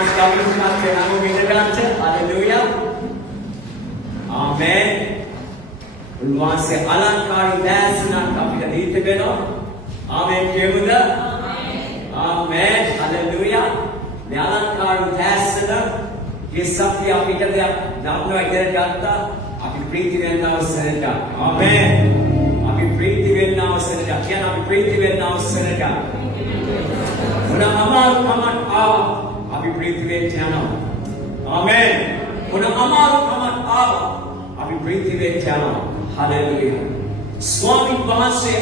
වහන්සේ කවුරුන්වත් නම විඳගන්න. හලෙලූයා. ආමෙන්. උන්වහන්සේ අලංකාරී දැසනක් අපිට දී තිබෙනවා. ආමෙන් කියමුද? ආමෙන්. හලෙලූයා. මේ අලංකාරී දැසන මේ සත්‍ය අපිට දක්වලා ඉගෙන ගත්තා. අපි ප්‍රීති වෙන්න අවසරට. ආමෙන්. අපි ප්‍රීති වෙන්න අවසරට. කියන අපි ප්‍රීති වෙන්න අවසරට. මොන අමාරුකමක් ආවා අපි ප්‍රීති වෙන්න යනවා. ආමෙන්. මොන අමාරුකමක් ආවා අපි ප්‍රීති වෙන්න යනවා. හලෙලූයා. ස්වාමීන් වහන්සේ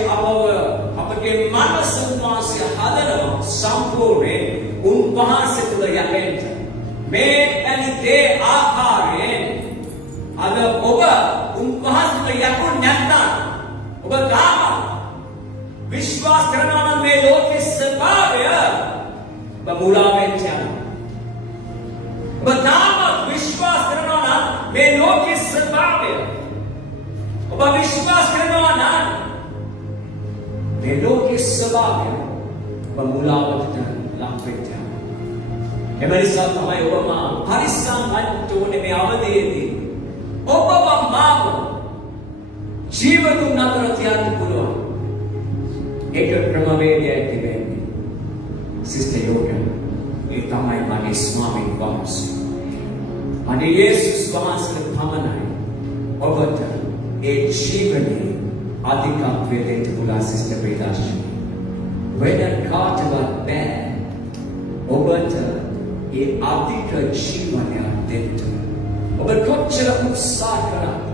අපගේ මනස උන්වහන්සේ හදනවා සම්පූර්ණ උන්වහන්සේ තුළ යැපෙන්න. මේ ඇනිතේ ආකාරයෙන් අද ඔබ උන්වහන්සේ යකුන් නැත්නම් ඔබ තාම විශ්වාස කරනවා නම් මේ ලෝකේ ස්වභාවය ඔබ මුලා වෙන්න යනවා. ඔබ තාම විශ්වාස කරනවා නම් මේ ලෝකේ ස්වභාවය ඔබ විශ්වාස කරනවා නම් මේ ලෝකේ ස්වභාවය ඔබ මුලාවට ලක් වෙන්න යනවා. එම නිසා තමයි ඔබ පරිස්සම් වන්න ඕනේ මේ අවදීදී. ඔබ මාව ජීවතුන් අතර තියන්න පුළුවන්. ඒක ක්‍රමවේදයක් තිබෙන්නේ. සිස්ටර් යෝගන් මේ තමයි මගේ ස්වාමීන් වහන්සේ. අනේ යේසුස් වහන්සේ පමණයි ඔබට ඒ ජීවනයේ අධිකත්වය දෙන්න පුළුවන් සිස්ටර් වේදාශ්‍රී. වෙන කාටවත් බෑ ඔබට ඒ අධික ජීවනයක් දෙන්න. ඔබ කොච්චර උත්සාහ කරත්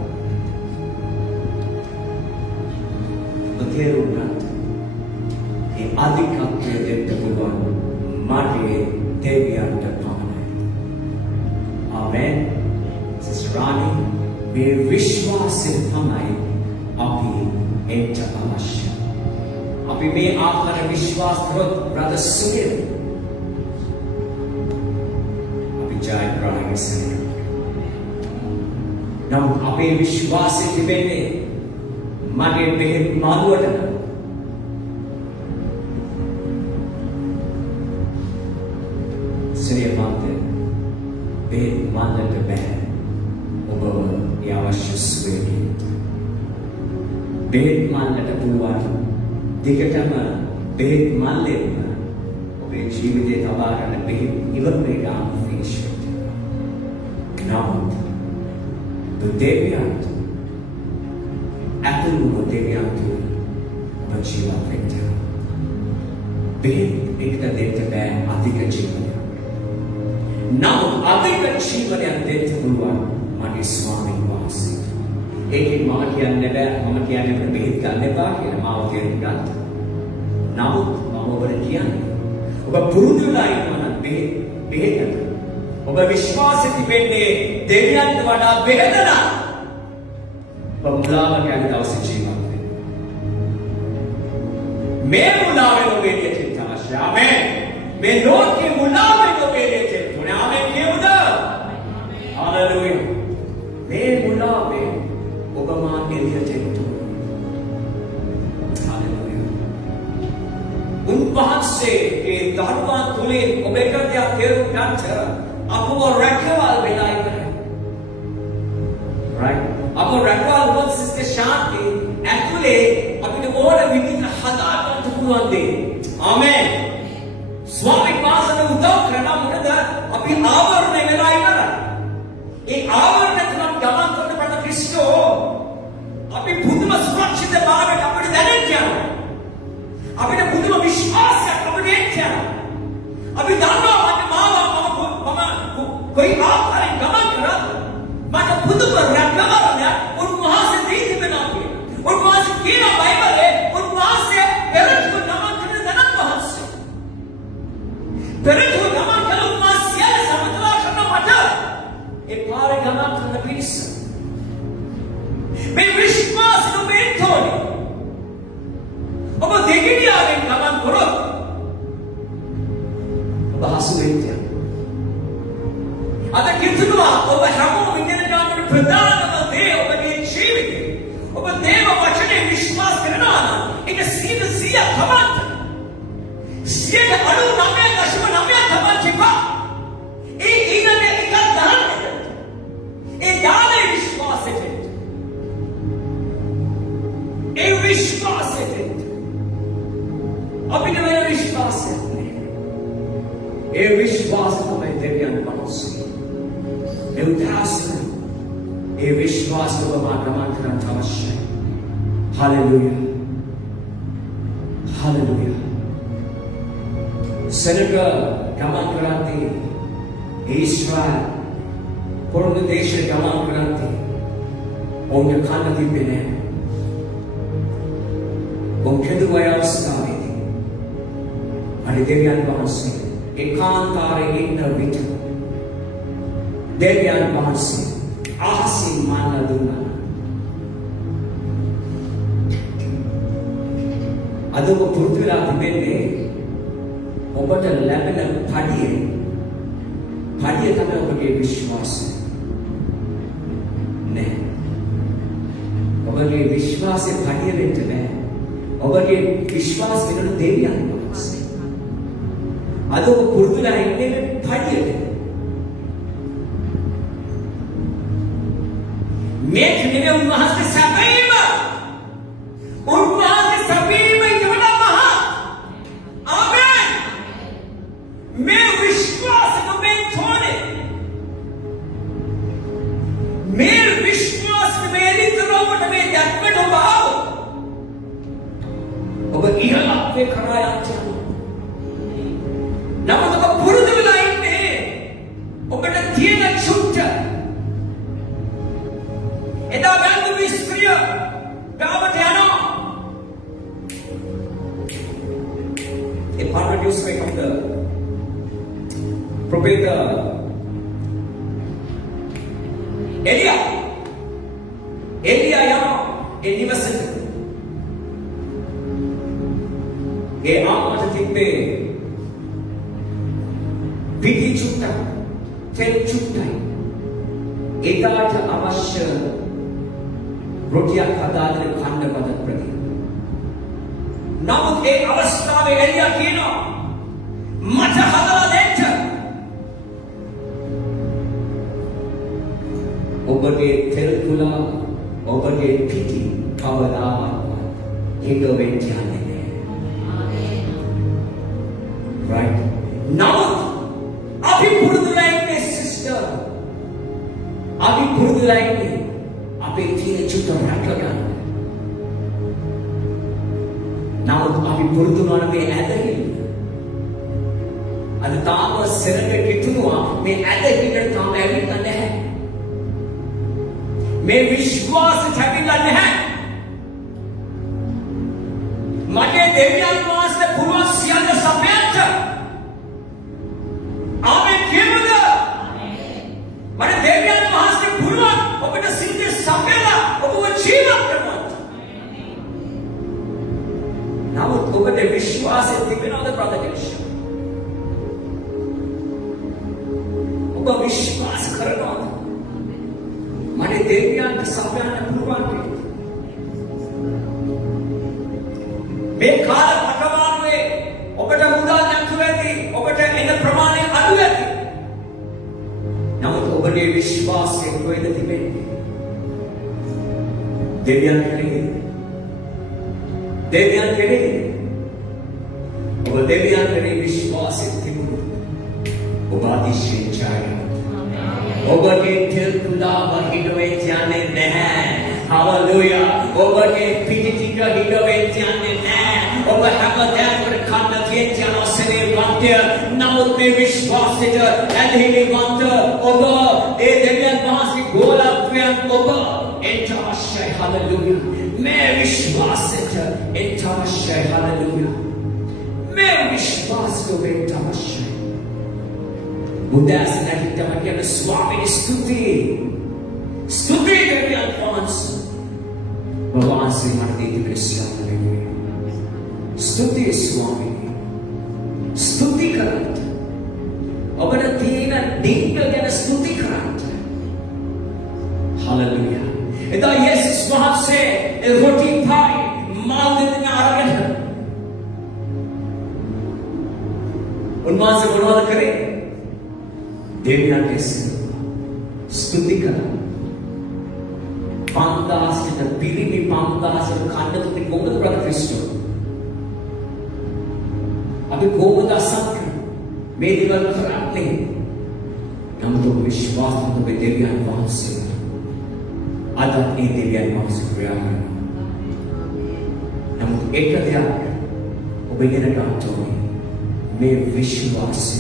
තේරුම් ගන්න. ඒ අධිකත්වය දෙන්න පුළුවන් මගේ දෙවියන්ට පමණයි. ආමෙන්. සිස්ටර් රාණි මේ විශ්වාසයෙන් තමයි අපි එන්න අවශ්‍ය. අපි මේ ආකාර විශ්වාස කරොත් බ්‍රදර් සුනිල් අපි ජයග්‍රහණය කරනවා. නම් අපේ විශ්වාසය තිබෙන්නේ මගේ බෙහෙත් මාළුවට සිරියමන්තේ බෙහෙත් මාළුවට බෑ ඔබ අවශ්‍ය සුවේදී බෙහෙත් මාළුවට පුළුවන් දෙකටම බෙහෙත් මාළුවෙන් ඔබේ ජීවිතේ තබා ගන්න බෙහෙත් ඉවර වෙලා ෆිනිෂ් වෙනවා. දෙවියන්ට ඇතුළුම දෙවියන්ට ඔබ ජීවත් වෙන්න. බෙහෙත් එකට දෙන්න බෑ අධික ජීවනයක්. නමුත් අධික ජීවනයක් දෙන්න පුළුවන් මගේ ස්වාමීන් වහන්සේ. ඒකෙන් මම කියන්නේ බෙහෙත් ගන්න එපා කියලා මාව තේරුම් ගන්න. නමුත් මම ඔබට කියන්නේ ඔබ පුරුදු වෙලා ඉන්නවා නම් බෙහෙතට ඔබ විශ්වාසෙ තිබෙන්නේ දෙවියන්ට වඩා බෙහෙත නම් ඔබ මුලාව ගැන දවසේ ජීවත් වෙන්න. මේ මුලාවෙන් ඔබේ දෙයට අවශ්‍ය. ආමෙන්. මේ ලෝකේ මුලාවෙන් ඔබේ දෙයට උනේ. ආමෙන් කියමුද? හalleluya. මේ මුලාවෙන් ඔබ මා එළියට එන්න. හalleluya. උන්වහන්සේ ඒ දරුවන් තුලින් ඔබ එකට තේරුම් ගන්නට අපව රැකවල් වෙලා ඉවරයි. right? අපව රැකවල් වුණත් සිස්ටර් ශාන්ති ඇතුලේ අපිට ඕන විදිහට හදා ගන්න පුළුවන් දේ. ආමෙන්. ස්වාමීන් වහන්සේ උදව් කරනවා මොකද අපි ආවරණය වෙලා ඉවරයි. ඒ ආවරණය තුන ගමන් කරනකොට ක්‍රිස්තෝ අපි පුදුම සුරක්ෂිතභාවයක් අපිට දැනෙන්න යනවා. අපිට පුදුම විශ්වාසයක් අපිට එන්න යනවා. අපි දන්නවා कोई आकारें गमन करा माता पुदु पर रखवाला और वहां से देख बना के और वहां से कीना बाइबल है और वहां से पेरेंट को गमन करने देना वहां से पेरेंट को गमन करो वहां से समझला करना पड़ता एक बार गमन करना प्लीज मैं विश्वास को बैठो अब देखिए आगे गमन करो बासु बैठे අද කිතුනවා ඔබ හැමෝම ඉගෙන ගන්නට ප්‍රධානම දේ ඔබගේ ජීවිතේ ඔබ දේව වචනේ විශ්වාස කරන විශ්වාසයක් නැහැ. ඒ විශ්වාසය තමයි දෙවියන් වහන්සේ. ඒ උදාසන ඒ විශ්වාසය ඔබ ගමන් කරන්න අවශ්‍යයි. හලෙලූයා. හලෙලූයා. සෙනග ගමන් කරන්නේ ඊශ්වර පොරොන්දු දේශේ ගමන් කරන්නේ ඔවුන්ගේ කන්න තිබෙන්නේ නැහැ. ඔවුන් කෙදුවයි අවස්ථාවේදී අනේ දෙවියන් වහන්සේ ඒකාන්තාරයේ ඉන්න විට දෙවියන් වහන්සේ අහසින් මන්න දුන්නා. අද ඔබ පුරුදු වෙලා තිබෙන්නේ ඔබට ලැබෙන පඩිය තමයි ඔබගේ විශ්වාසය. නෑ. ඔබගේ විශ්වාසය පඩිය වෙන්න බෑ. ඔබගේ විශ්වාසය වෙන දෙවියන් වහන්සේ. අද ඔබ පුරුදු වෙලා ඉන්නේ පඩියට. මේක නෙමෙයි උන්වහන්සේ සැපීම. උන්වහන්සේ සැපීම ඉවන මහා. ආමෙන්. මේ විශ්වාස මේ තෝනේ. මේ විශ්වාස මේ නිතරම මේ දැක්මට ඔබ ආව. ඔබ ඉහළට කරා යන්න. නමුත් ඔබ පුරුදු වෙලා ඉන්නේ ඔබට තියෙන චුට්ට එදා බැලු විස්ත්‍රිය ගාවට යනවා. A part reduced from the prophet Elia යනවා ඒ නිවසට. ඒ ආමට තිබ්බේ පිටි චුට්ටක් තෙල් චුට්ටයි. එදාට අවශ්‍ය රොටියක් හදාගෙන කන්න බද ප්‍රති. නමුත් ඒ අවස්ථාවේ එලියා කියනවා මට හදලා දෙන්න. ඔබගේ තෙල් කුලා ඔබගේ පිටි කවදාවත් හිඟවෙන්නේ නැහැ. Right? නමුත් අපි පුරුදුලා ඉන්නේ sister. අපි පුරුදුලා ඉන්නේ අපේ තියෙන චුට්ට රැක ගන්න. නමුත් අපි පුරුදු වුණා මේ ඇදහිල්ල. අද තාම සෙනඟ කිතුනවා මේ ඇදහිල්ල තාම ඇවිල්ලා නැහැ. මේ විශ්වාසය ඇවිල්ලා නැහැ. මගේ දෙවියන් වහන්සේ පුළුවන් සියල්ල සපයන්න. ආමෙන් කියමුද? මට දෙවියන් වහන්සේ පුළුවන් ඔබට සිද්ධ සපයලා ඔබව ජීවත් කරනවා. නමුත් ඔබට විශ්වාසය තිබෙනවද ප්‍රදේශ? ඔබ විශ්වාස කරනවද? මට දෙවියන්ට සපයන්න පුළුවන්. මේ කාල පටවානුවේ ඔබට මුදල් නැතුව ඇති. ඔබට එන ප්‍රමාණය අඩු ඇති. නමුත් ඔබගේ විශ්වාසය කොහෙද තිබෙන්නේ? දෙවියන් කෙරෙහි. දෙවියන් කෙරෙහි. ඔබ දෙවියන් කෙරෙහි විශ්වාසය තිබුණොත් ඔබ අතිශයින් ජයග්‍රහයි. ඔබගේ තෙල් කුලාව හිඩවෙන්නේ නැහැ. හලෙලූයා. ඔබගේ පිටි ටික හිඩවෙන්නේ නැහැ. ඔබ හැමදාම කන්න තියෙන ඔස්සේ වන්තය. නමුත් මේ විශ්වාසයට ඇදහිලිවන්ත ඔබ ඒ දෙවියන් වහන්සේ ගෝලත්වයන් ඔබ එන්ටවශ්‍යයි. හලෙලූයා. මේ විශ්වාසයට එන්ටවශ්‍යයි. හලෙලූයා. මේ විශ්වාසයට එන්ටවශ්‍යයි. උදාසන හිතම කියන ස්වාමීන් ස්තුතියි. ස්තුතියි දෙවියන් වහන්සේ. වහන්සේ මට දීපු සියල්ල ස්තුතියි ස්වාමීනි. ස්තුති කරන්න. ඔබට තියෙන දිග්ග ගැන ස්තුති කරන්න. හලෙලූයා. එදා යේසුස් වහන්සේ රොටි පායි මාල් දෙන්න අරගෙන උන්වහන්සේ මොනවද කරේ? දෙවියන්ට ස්තුති කළා. 5000 පිරිමි 5000 කන්න තුනේ කොහොමද ප්‍රතික්‍රිස්තු? අපි කොහොමද අසංක මේ දේවල් කරන්නේ? නමුත් විශ්වාසයෙන් ඔබ දෙවියන් වහන්සේ අද ඒ දෙවියන් වහන්සේ ක්‍රියා කරනවා. නමුත් එක දෙයක් ඔබ ඉගෙන ගන්න ඕනේ. මේ විශ්වාසය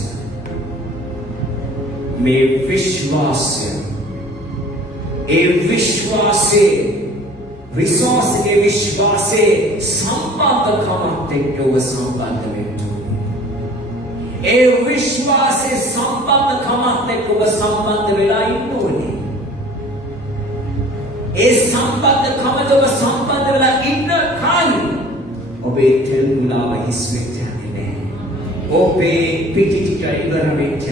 ඒ විශ්වාසයේ විශ්වාසයේ විශ්වාසයේ සම්බන්ධකමත් එක්ක ඔබ සම්බන්ධ වෙන්න ඕනේ. ඒ විශ්වාසයේ සම්බන්ධකමත් එක්ක ඔබ සම්බන්ධ වෙලා ඉන්න ඕනේ. ඒ සම්බන්ධකමට ඔබ සම්බන්ධ වෙලා ඉන්න කාලෙ ඔබේ තෙල් මුලාව හිස් වෙච්ච ඔබේ පිටි ටික ඉවර වෙච්ච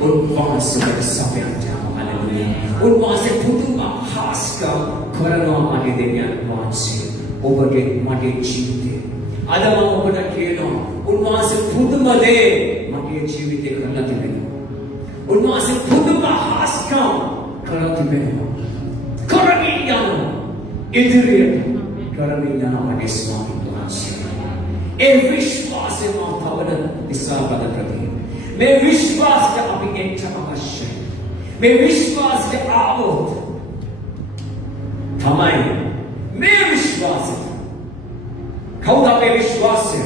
උන්වහන්සේට සපයන්න. හලෙලුයා. උන්වහන්සේ පුදුම හාස්කම් කරනවා මගේ දෙවියන් වහන්සේ ඔබගේ මගේ ජීවිතේ. අද මම ඔබට කියනවා උන්වහන්සේ පුදුම දේ මගේ ජීවිතේ කරලා තිබෙනවා. උන්වහන්සේ පුදුම හාස්කම් කරලා තිබෙනවා. කරමින් යනවා. ඉදිරියට කරමින් යනවා මගේ ස්වාමීන් වහන්සේ. ඒ විශ්වාසයෙන් මම තවද ඉස්සරහට ප්‍රතියි. මේ විශ්වාසය අපි එච්ච අවශ්‍යයි. මේ විශ්වාසය ආවොත් තමයි මේ විශ්වාසය. කවුද අපේ විශ්වාසය?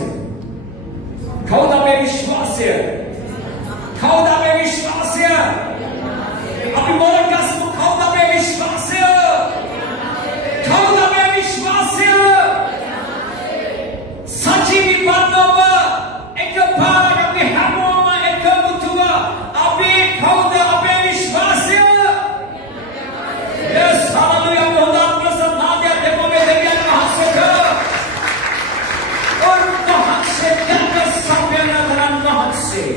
කවුද අපේ විශ්වාසය? කවුද අපේ විශ්වාසය? අපි මොනකස්ම කවුද අපේ විශ්වාසය? කවුද අපේ විශ්වාසය? සජීවී වන්නව එක පාරක් අපි හැමෝම එක මුතුව අපි කවුද අපේ විශ්වාසය? Yes, hallelujah. හොඳ ප්‍රසන්නතාවය දෙපොමේ දෙවියන් වහන්සේට උන්වහන්සේ කැප සම්පන්න කරන් වහන්සේ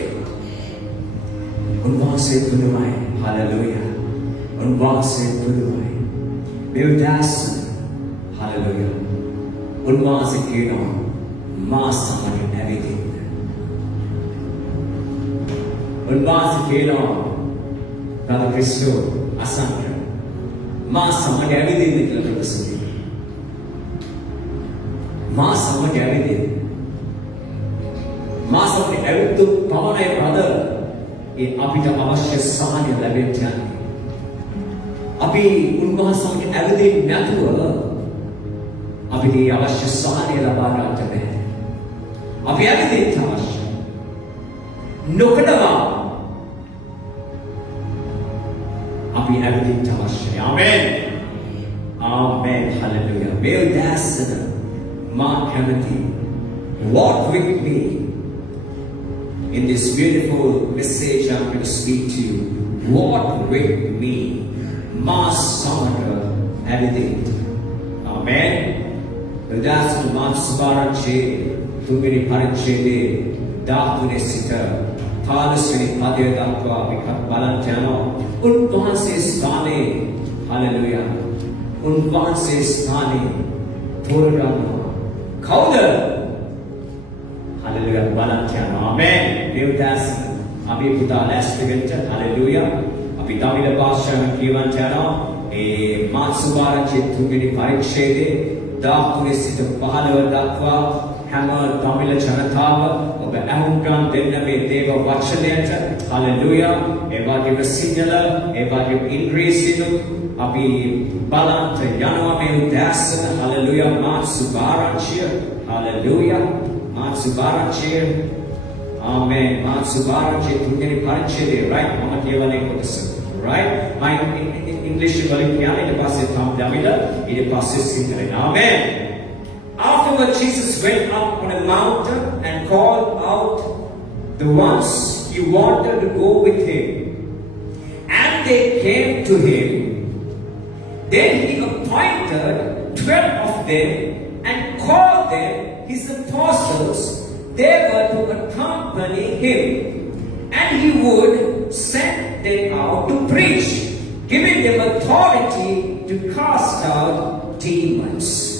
උන්වහන්සේ පුදුමයි. hallelujah. උන්වහන්සේ පුදුමයි. බෙවදාසන hallelujah. උන්වහන්සේ කියනවා මා සමග නැවෙතින්. උන්වහන්සේ කියනවා රාධ ක්‍රිස්තෝ අසංක මා සමග ඇවිදින්න කියලා ප්‍රකාශ. මා සමග ඇවිදින්න. මා සමග ඇවිත් පමණයි brother ඒ අපිට අවශ්‍ය සහනය ලැබෙන්නේ. අපි උන්වහන්සේ සමග ඇවිදින්න නැතුව අපිට අවශ්‍ය සහනය ලබා ගන්නට බැහැ. අපි ඇවිදින්න අවශ්‍යයි. නොකඩවා අපි ඇවිදින්න අවශ්‍යයි. ආමෙන්. ආමෙන්. හලෙලුයා. මේ දැසන මා කැමති walk with me in this beautiful message I'm going to speak to you. Walk with me. මා සමග ඇවිදින්න. ආමෙන්. දැසන මා සුභාරංචි තුන්වෙනි පරිච්ඡේදයේ 13 සිට 15 වෙනි පදය දක්වා අපි බලන්න යනවා. උන්වහන්සේ ස්ථානයේ හලෙලුයා. උන්වහන්සේ ස්ථානයේ තෝරගන්නවා. කවුද? හලෙලුයා බලන්න යනවා. ආමෙන්. දෙවියන්ස් අපි පුතා ලැස්ති වෙන්න. හලෙලුයා. අපි තමිල භාෂාවෙන් කියවන්න යනවා. ඒ මාත්සුභාරංචි තුන්වෙනි පරිච්ඡේදයේ 13 සිට 15 දක්වා හැම තමිල ජනතාව ඔබ අහුම්කම් දෙන්න මේ දේව වචනයට. හලෙලුයා. ඒ වගේම සිංහල ඒ වගේම ඉංග්‍රීසිනු අපි බලන්ට යනවා මේ උදෑසන. හලෙලුයා. මාත්සුභාරංචිය. හලෙලුයා. මාත්සුභාරංචිය. ආමෙන්. මාත්සුභාරංචිය තුන්වෙනි පරිච්ඡේදය right මම කියවන්නේ කොටස right my English වලින් කියන්නේ ඊට පස්සේ තමිල ඊට පස්සේ සිංහලෙන්. ආමෙන්. Afterward, Jesus went up on a mountain and called out the ones he wanted to go with him. And they came to him. Then he appointed 12 of them and called them his apostles. They were to accompany him. And he would send them out to preach, giving them authority to cast out demons.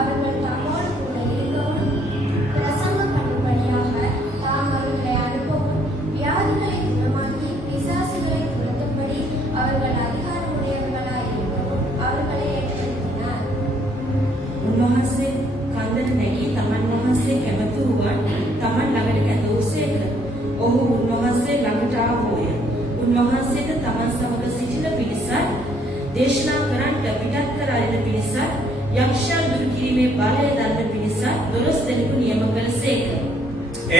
அவர்கள் தம்மோடு கூட இருக்கவும் பிரசங்கம் பண்ணும்படியாக தாம் அவர்களை ඔහු උන්වහන්සේ ළඟට ආවෝය. උන්වහන්සේට තමන් සමග සිටින පිරිසත් දේශනා කරන්නට පිටත් කර අරින පිරිසත් යක්ෂයන් දුරු කිරීමේ බලය දන්න පිරිසත් 12 දෙනෙකු නියම කළසේක.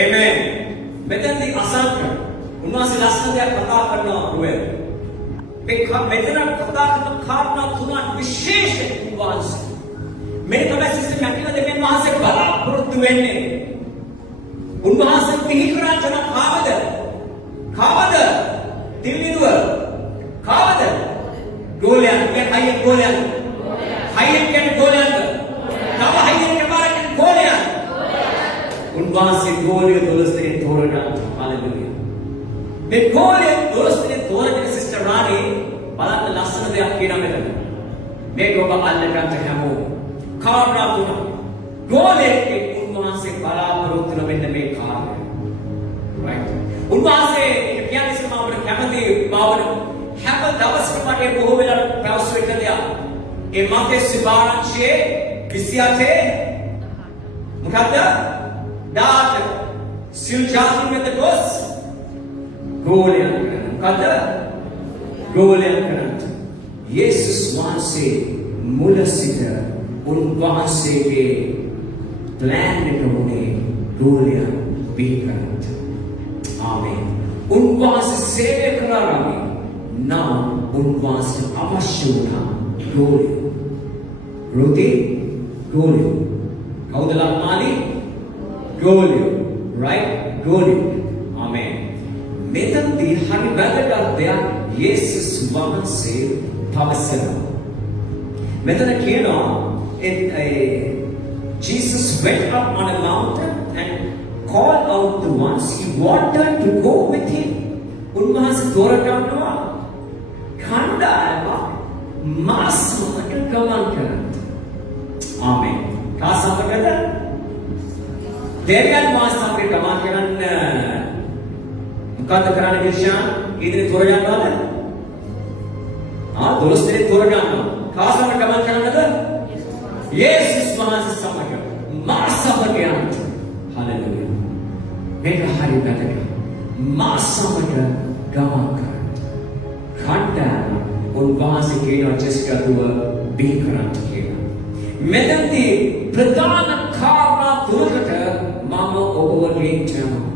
Amen. මෙතනදී අසංක උන්වහන්සේ ලස්සන දෙයක් කතා කරනවා රුවෙල්. මෙතන කතා කරන කාරණා තුනක් විශේෂ උන්වහන්සේ. මේ තමයි සිස්ටර් මැකිලා දෙවියන් වහන්සේ බලාපොරොත්තු වෙන්නේ. උන්වහන්සේ පිහිකරා ජන කාවද? කාවද? දිවිදුව. කාවද? ගෝලයන්. මේ හයිය ගෝලයන්. හයිය කියන්නේ ගෝලයන්ද? තව හයිය කියන්නේ ගෝලයන්. උන්වහන්සේ ගෝලිය 12 දෙනෙක් තෝරගන්න. හalleluya. මේ ගෝලිය 12 දෙනෙක් තෝරගෙන සිස්ටර් රාණි බලන්න ලස්සන දෙයක් කියනවා මෙතන. මේක ඔබ අල්ලගන්න හැමෝම. කාරණා තුන. ගෝලයේ උන්වහන්සේ බලාපොරොත්තු වෙන මේ කාර්යය. right. උන්වහන්සේ කියන්නේ සමාවන කැමති බවන හැම දවසකම මට බොහෝ වෙලාවට පැවසුවෙක දෙයක්. ඒ මාතේ සිබාරංශයේ 28 මොකද්ද? දාත සිල් ජාති මෙත ගොස් ගෝලයන් මොකද්ද? ගෝලයන් කරන්නේ. යේසුස් වහන්සේ මුල සිට උන්වහන්සේගේ ප්ලෑන් එක වුණේ ගෝලයන් බිහි කරන්නට. ආමේන්. උන්වහන්සේ සේවය කරාම නම් උන්වහන්සේ අවශ්‍ය වුණා ගෝලය. රුති ගෝලය. කවුද ලක්මානි? ගෝලය. right? ගෝලය. ආමේන්. මෙතනදී හරි වැදගත් දෙයක් යේසුස් වහන්සේ පවසනවා. මෙතන කියනවා Jesus went up on a mountain and called out the ones he wanted to go with him. උන්වහන්සේ තෝරගන්නවා කණ්ඩායම මාසමකට ගමන් කරන්න. ආමේන්. කාසමකද? දෙවියන් මාසමකට ගමන් කරන්න මොකද කරන්නේ විශ්වාස? ඊදින තෝරගන්නවද? 12 දෙනෙක් තෝරගන්නවා. කාසමකට ගමන් කරන්නද? යේසුස් වහන්සේ සමග මා සමග යන්න. හalleluya. මේක හරි වැදගත්. මා සමග ගමන් කරන්න. කණ්ඩායම උන්වහන්සේ කියන චෙස්කතුව බිහි කරන්න කියලා. මෙතනදී ප්‍රධාන කාරණා තුනකට මම ඔබව ගෙන්නවා.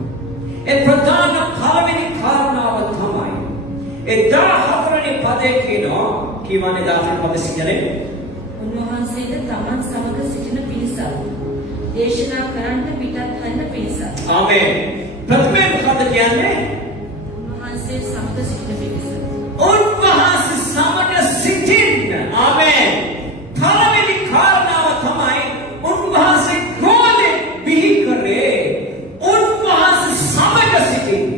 ඒ ප්‍රධාන පළවෙනි කාරණාව තමයි 14 වෙනි පදේ කියනවා කීවනේ 14 පද සිංහලෙන් උන්වහන්සේට තමන් සමග සිටින පිරිසත් දේශනා කරන්නට පිටත් හරින පිරිසත්. ආමේන්. ප්‍රථමයෙන් මොකද කියන්නේ? උන්වහන්සේ සමග සිටින පිරිස. උන්වහන්සේ සමග සිටින්න. ආමේන්. පළවෙනි කාරණාව තමයි උන්වහන්සේ ගෝලෙ බිහි කරේ. උන්වහන්සේ සමග සිටින්න.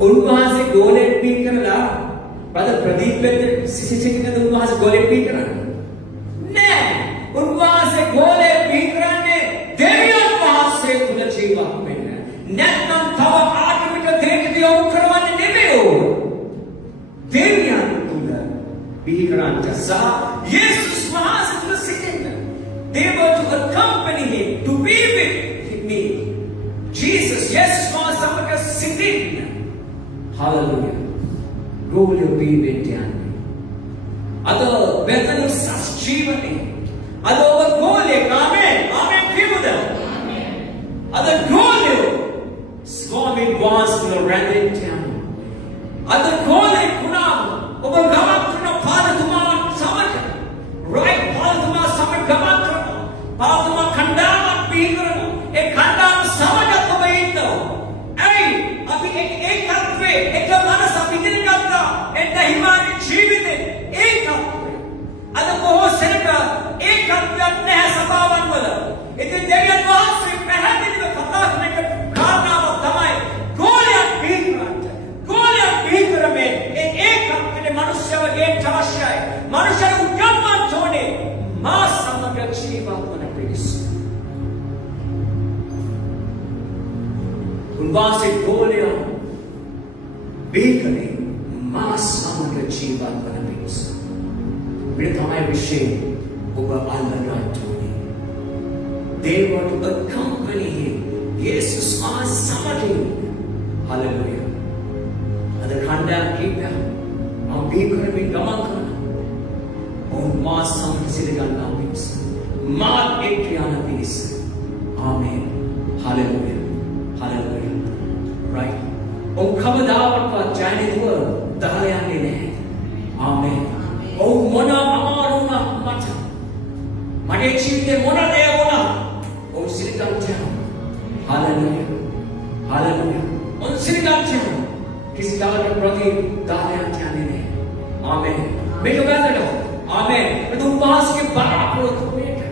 උන්වහන්සේ ගෝලෙ බිහි කරලා Brother Pradeep වෙද්ද සිසිසිකනද උන්වහන්සේ ගෝලෙ බිහි කරන්නේ? නෑ. උන්වහන්සේ ගෝලෙ බිහි කරන්නේ දෙවියන් වහන්සේ තුල ජීවත් වෙන්න. නැත්නම් තව ආගමික දෙයකට යොමු කරවන්නේ නෙමෙයි. දෙවියන් තුල බිහි කරන්නේ සහ යේසුස් වහන්සේ තුල සිටින්න. They were to accompany him, to be with me. Jesus, යේසුස් වහන්සේ සමග සිටින්න. Hallelujah. ගෝලය බිහිවෙන්න යන්නේ. අද වෙතන සජීවනේ. අද ඔබ ගෝලයක්. ආමේන්. ආමේන් කියමුද? ආමේන්. අද ගෝලය ස්වාමීන් වහන්සේ රැඳෙන්න යනවා. අද ගෝලයක් වුණා ඔබ ගමන් කරන පාරතුමා සමග. right පාරතුමා සමග ගමන් කරනවා. පාරතුමා කණ්ඩායමක් බිහි කරනවා. ඒ කණ්ඩායම සමග ඔබ ඉන්නවා. ඇයි අපි ඒකත්වේ එක මනස අපි ඉගෙන ගත්තා. එන්න හිමාගේ ජීවිතේ ඒකත්වේ. අද බොහෝ සෙනඟ ඒකත්වයක් නැහැ සභාවන් වල. ඉතින් දෙවියන් වහන්සේ පැහැදිලිව කතා කරන එක කාරණාව තමයි ගෝලයක් බිහි කරන්න. ගෝලයක් බිහි කරන්නේ ඒ ඒකත්වයේ මිනිස්යවගේ අවශ්‍යයි. මිනිස්යව උගන්වන්න ඕනේ. මා සමග ජීවත් වන පිරිස. උන්වහන්සේ ගෝලය බිහි කරේ මා සමග ජීවත් වන පිරිස. මේ තමයි විශේෂ ඔබ අල්ලගන්න ඕනේ. They were to accompany him. යේසුස් වහන්සේ සමගින් හලෙලූයා අද කණ්ඩායම් කීපයක් මම බීකරමින් ගමන් කරනවා ඔවුන් මා සමග සිටගන්නා පිණිස මාත් එක්ක යන පිණිස ආමේන් හලෙලූයා හලෙලූයා right ඔවුන් කවදාවත් ජයනිතුව දහලා යන්නේ නැහැ ආමේන් ඔවුන් මොන අමාරු වුණත් මගේ ජීවිතේ මොන දේ වුණත් ඔවුන් සිටගන්නවා Hallelujah. Hallelujah. On sinigacha. Kisi dawat prati dahyan chane ne. Amen. Meko gadalo. Amen. Medu upahas ke barapo thumeka.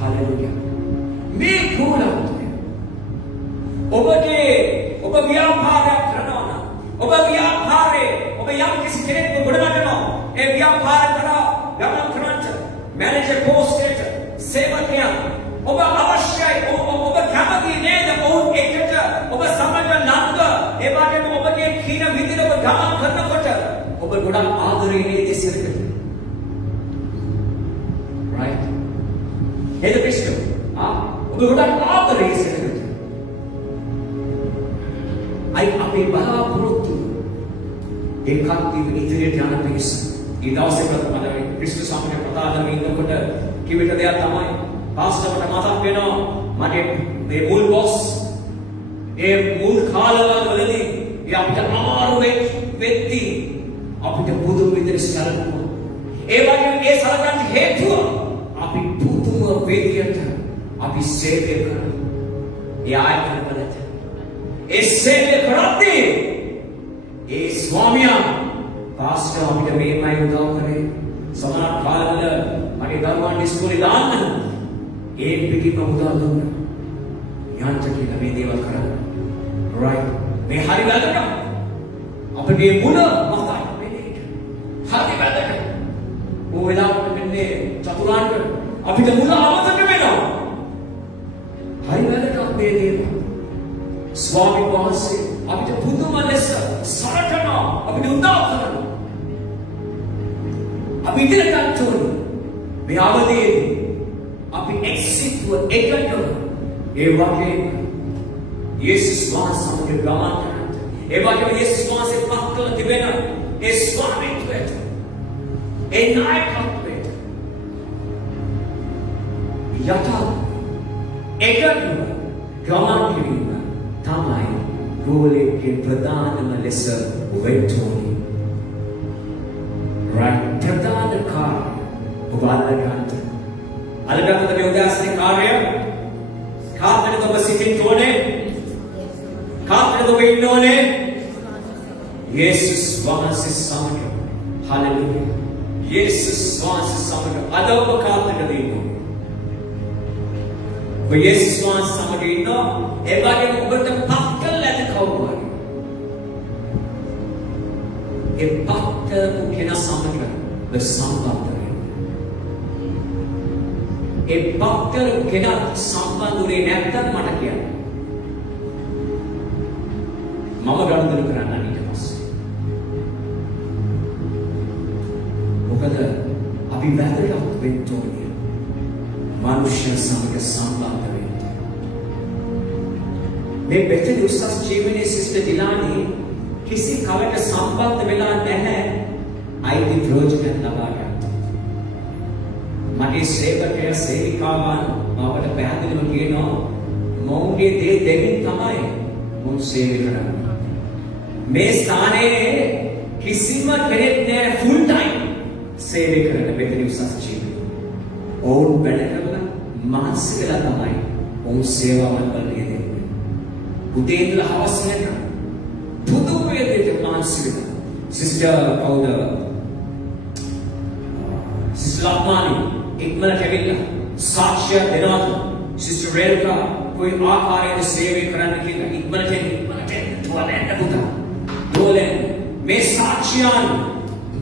Hallelujah. Me khula thumeka. Obage oba vyapara karana. Oba vyapare oba yam kisi kenek ko godagana. E vyapara kara gaman karanta. Manager post eta sevakya ඔබ අවශ්‍යයි ඔබ කැමති නේද ඔවුන් එකට ඔබ සමග නන්ද ඒ වගේම ඔබගේ කීන විදිහට ඔබ ගමන් කරනකොට ඔබ ගොඩක් ආදරේ නේද සිරකට right නේද ක්‍රිස්තු ඔබ ගොඩක් ආදරේ සිරකට අයි අපේ බලාපොරොත්තු ඒකාන්තව ඉදිරියට යන පිණිස ඒ දවසේ මම ක්‍රිස්තු සමග කතා කරමින් ඉන්නකොට කිවිට දෙයක් තමයි පාස්ටර්ට මතක් වෙනවා මට මේ මුල් බොස් ඒ මුල් කාලවලදී අපිට අමාරු වෙද්දී අපිට පුදුම විදිහට සැලකුවා ඒ වගේම ඒ සැලකන්න හේතුව අපි පුදුම විදිහට අපි සේවය කරා ඒ ආයතන වලට ඒ සේවය කරද්දී ඒ ස්වාමියා පාස්ටර් අපිට මේමයි උදව් කරේ සමහර කාලවල මගේ දරුවන් ඉස්කෝලේ දාන්න ඒ පිටිම උදා දුන්නා. යන්ත කියලා මේ දේවල් කරා. right. මේ හරි වැදගත්. අපේ මුල මතයි වෙන්නේ. හරි වැදගත්. ඕ වෙලාවට මෙන්නේ චතුරාර්ය අපිට මුල අමතක වෙනවා. හරි වැදගත් මේ දේවල්. ස්වාමීන් වහන්සේ අපිට පුදුම ලෙස සලකනවා. අපිට උදව් කරනවා. අපි ඉදිරියට යන්න මේ අවදීදී අපි එක්සිටව එකතු ඒ වගේ යේසුස් වහන්සේ සමග ගමන් කරන්න ඒ වගේම යේසුස් වහන්සේ පත් කළ තිබෙන ඒ ස්වාමීත්වයට ඒ නායකත්වයට යටත් එකතු ගමන් කිරීම තමයි ගෝලයේ ප්‍රධානම ලෙස වෙන්නේ right ප්‍රධාන කාර්ය ඔබ අල්ලගන්න අල්ගත්තද මේ උදාසනේ කාර්යය කාටද ඔබ සිටින්න ඕනේ කාටද ඔබ ඉන්න ඕනේ යේසුස් වහන්සේ සමග හලෙලූයා යේසුස් වහන්සේ සමග අද ඔබ කාටද ඉන්නේ ඔබ යේසුස් වහන්සේ සමග ඉන්නවා ඒ වගේම ඔබට පක්කල ඇති කවුරු ඒ පක්කල කෙනා සමග සම්බන්ධ ඒ පක්කල කෙනා සම්බන්ධුනේ නැත්තම් මට කියන්න. මම ගනුදෙනු කරන්න ඊට පස්සේ. මොකද අපි වැදගත් වෙන්න ඕනේ. මනුෂ්‍ය සමග සම්බන්ධ වෙන්න. මේ බෙතේ උසස් ජීවනයේ සිස්ටර් ඩිලානි කිසි කලක සම්බන්ධ වෙලා නැහැ. අයිති ප්‍රයෝජන ලබා ගන්න. මගේ සේවකය සේවිකාවන් මවට පැහැදිලිව කියනවා මොවුන්ගේ දේ දෙමින් තමයි මුන් සේවය කරන්නේ. මේ ස්ථානයේ කිසිම කෙනෙක් නෑ ෆුල් ටයිම් සේවය කරන බෙතේ උසස් ජීවිතය. ඔවුන් වැඩ කරලා මානසික වෙලා තමයි ඔවුන් සේවාවන් වල යෙදෙන්නේ. උදේ ඉඳලා හවස වෙනකම් පුදුම විදිහට මානසික සිස්ටර් කවුද සිස්ටර් ලක්මානි ඉක්මනට ඇවිල්ලා සාක්ෂිය දෙනවා සිස්ටර් රේල්කා કોઈ ආකාරයෙන් සේවය කරන්න කියලා ඉක්මනට තුවලෙන් පුතා දෝලෙන් මේ සාක්ෂියන්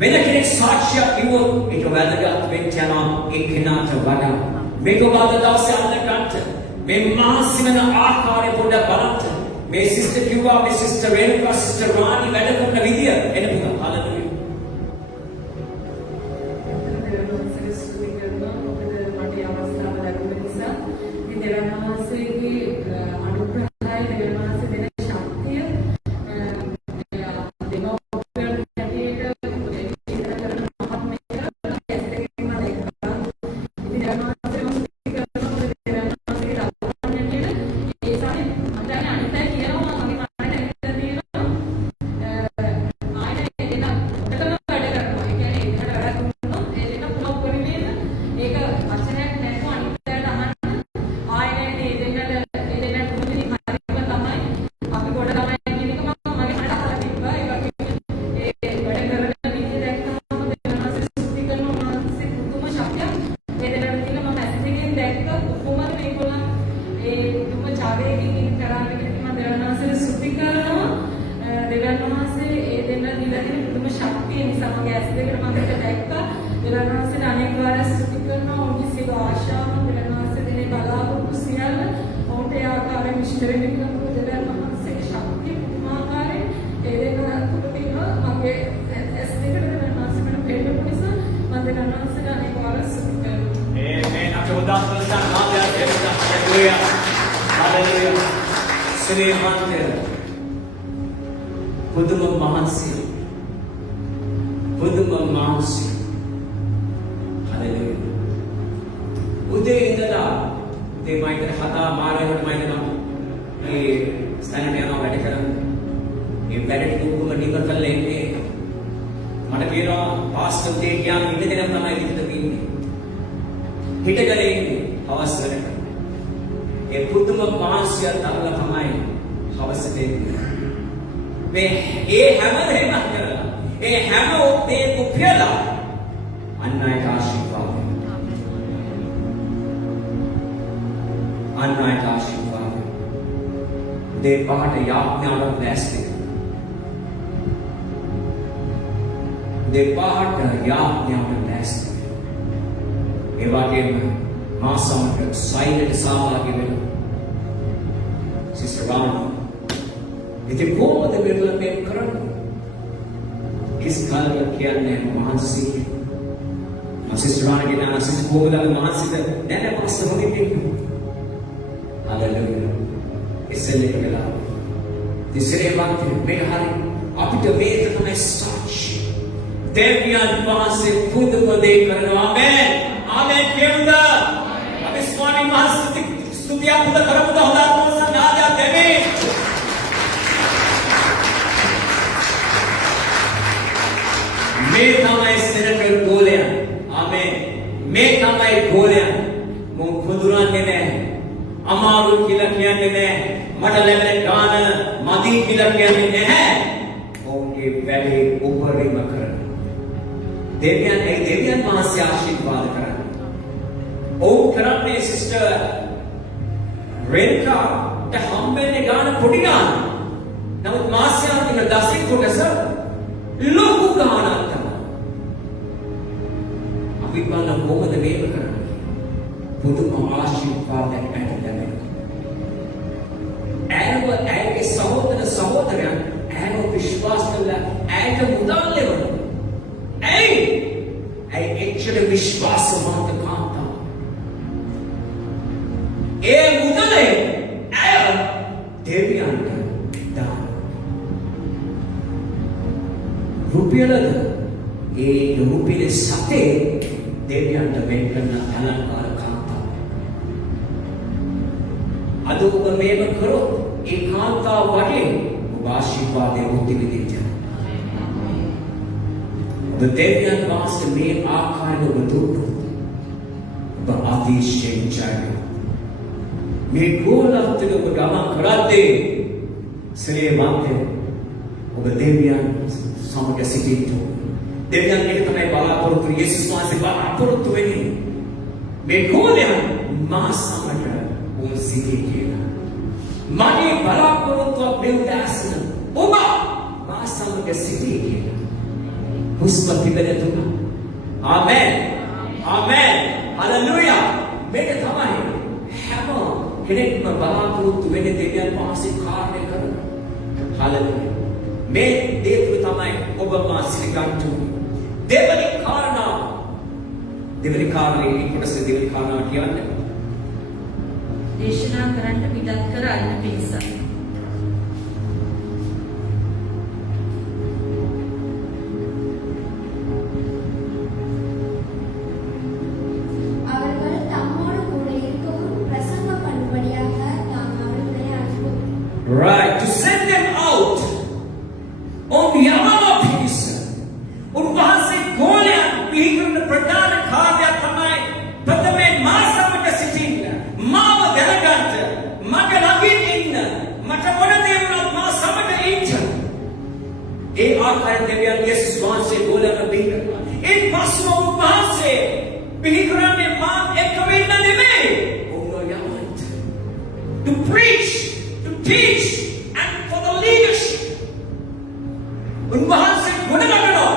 වෙන කෙනෙක් සාක්ෂියක් කිව්වොත් ඒක වැදගත් වෙන්න යනවා ඒ කෙනාට වඩා මේක වද දවසේ අල්ලගන්න මේ මාසින ආකාරය පොඩ්ඩක් බලන්න මේ සිස්ටර් කිව්වා මේ සිස්ටර් රේල්කා සිස්ටර් රාණි වැඩ කරන විදිය එන පුතා හලදුවේ දෙවියන්වහන්සේගේ චාවේකින් කරාගෙන මම දෙවියන් වහන්සේට ස්තුති කරනවා. දෙවියන් වහන්සේ ඒ දෙන්න දීලා තියෙන පුදුම ශක්තිය නිසා මගේ ඇස් දෙකට මම ඒක දැක්කා. දෙවියන් වහන්සේට අනේක වාර ස්තුති කරනවා. ඔවුන්ගේ සියලු ආශාවන් දෙවියන් වහන්සේ දෙනේ බලාපොරොත්තු සියල්ල ඔවුන්ට ඒ ආකාරයෙන් ඉෂ්ට වෙන්න කියලා දෙවියන් වහන්සේගේ ශක්තිය පුදුමාකාරයෙන් ඒ දෙන්න තුළ තියෙනවා. මගේ ඇස් දෙකට දෙවියන් වහන්සේ මට පෙන්නපු නිසා මම දෙවියන් වහන්සේට අනේක වාර ස්තුති කරනවා. Amen. After udah selesai ngajar, haleluya, haleluya. Srimante, puduma mahansi, haleluya. Udah indala, te main hata mara hot main na, ये स्थान में आना बैठे करम, ये बैठे तो को मनी कर कर लेंगे, मत केरा पास करते क्या इतने दिन अपना माइक इतने दिन හිටගලේ හවස් වෙනකන් ඒ පුදුම මාංශය තවල තමයි හවස දෙන්නේ මේ ඒ හැම දෙයක් කරලා ඒ හැම ඔක්තේ කුපියලා අන්නයික ආශිර්වාද දේ පාට යාඥාවක් දැස්ති දේ පාට යාඥාවක් දැස්ති ඒ වගේම මා සමග සයිලන්ට් සහභාගී වෙනවා සිස්ටර් රාණි ඉතින් කොහොමද මේගොල්ලෝ මේක කරන්නේ කිස් කාලයක් කියන්නේ මහන්සි මා සිස්ටර් රාණිගේ නාම සිස්ටර් කොහොමද මහන්සිද දැන් පාස්ටර් මොකද හalleluya ඉස්සෙල්ලේ කියලා තිසරේ වන්ති මේ හරි අපිට මේක තමයි ස්ටාර්ට් දෙවියන් වහන්සේ පුදුම දේ කරනවා ආමෙන් Amen. Kevda. Ab is morning mahal stuti apuda karamuda hoda apuda naadya deve. May thamai senator bolya. Amen. May thamai bolya. Mo khuduran ne amaru kila kiyanne ne mata lebene gaana madi kila kiyanne ne hai. Onge valley upari makar. Deviyan mahasya आशीर्वाद करा ओम करने sister Renuka ते हम्बे ने गाना पुटी गाना नमुत मास्या ने दासी को कैसा लोगों गाना था अभी पाना बोमद वेव करा पुदुम आशीर्वाद ऐंड ऐके सहोदर ऐनो विश्वास कल्ला ऐके मुदाल लेवन ऐ එච්චර විශ්වාසවන්ත කාන්තාව ඒ මුදලේ ඇය දෙවියන්ට දාන රුපියලද ඒ රුපියලේ සතේ දෙවියන්ට වෙන් කරන අලංකාර කාන්තාව අද ඔබ මේව කරොත් ඒ කාන්තාව වගේ ඔබ ආශිර්වාදයේ මුක්ති විඳින්න The Deviyan Master made our kind of a dude, but Adishen China. May go up to the Gama Karate, Sri Mante, or the Deviyan, some of the city too. Deviyan get my Balapur to Jesus was the Balapur to any. May go there, Masamaka, or city killer. Money Balapur to a build asana. Oba, Masamaka city killer. Husma pibele tuka. Amen. Amen. Hallelujah. Make it thamai. Hammer. Connect my balapurutu when they get passing car they come. Hallelujah. Make day to thamai. Obama siligantu. Devali karna. Devali karna. Put us devali karna. Kiyane. දේශනා කරන්න පිටත් කර අන්න පිණිස Right, to send them out on Yamama piece. Und वहां से गोलियां पीकर ने प्रधान खाद्य थमाए प्रथमे मासा मट सिटिंग माव देलगंत मट लगिन इन मट वनदेवना मासा मट इंच ए आकार देवियन यीशु वहां से गोलियां ने पीकर इन पासों वहां से पीकर ने मां एक कविता ने में ओ नो यावंत to pray preach, to teach, and for the leadership. උන්වහන්සේ ගොඩනගනවා.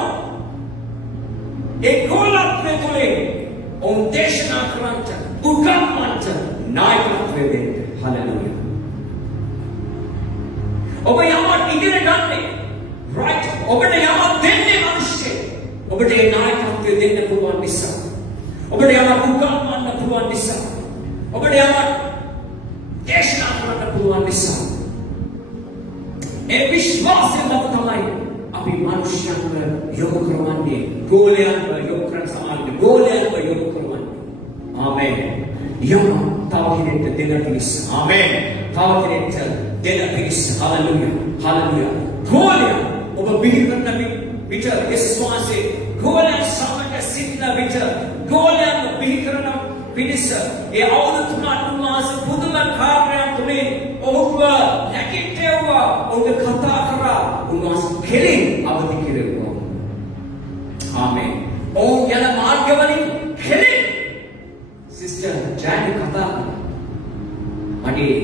ඒ ගෝලත්වය තුළින් ඔවුන් දේශනා කරන්නට, උගන්වන්නට නායකත්වය දෙන්න. හලෙලූයා. ඔබ යමක් ඉගෙන ගන්නේ right. ඔබට යමක් දෙන්නේ මිනිස්සේ. ඔබට ඒ නායකත්වය දෙන්න පුළුවන් නිසා. ඔබට යමක් උගන්වන්න පුළුවන් නිසා. ඔබට යමක් දේශනා කරන්න පුළුවන් නිසා. ඒ විශ්වාසයෙන් මත තමයි අපි මිනිස්යන්ව යොමු කරවන්නේ. ගෝලයන්ව යොමු කරන සමාජයේ ගෝලයන්ව යොමු කරවන්නේ. ආමේන්. යම තව කෙනෙක්ට දෙන්න පිණිස. ආමේන්. තව කෙනෙක්ට දෙන්න පිණිස. හලෙලූයා. හලෙලූයා. ගෝලයන් ඔබ බිහි කරන විට විශ්වාසයේ ගෝලයන් සමග සිටින විට ගෝලයන් බිහි කරන පිණිස ඒ අවුරුදු 3 මාස පුදුම කාර්යයන් තුළින් ඔබව නැගිටෙව්වා. ඔබ කතා කරා උන්වහන්සේ කෙලින් අවදි කෙරෙව්වා. ආමේන්. ඔවුන් යන මාර්ගවලින් කෙලින් සිස්ටර් ජානි කතා මගේ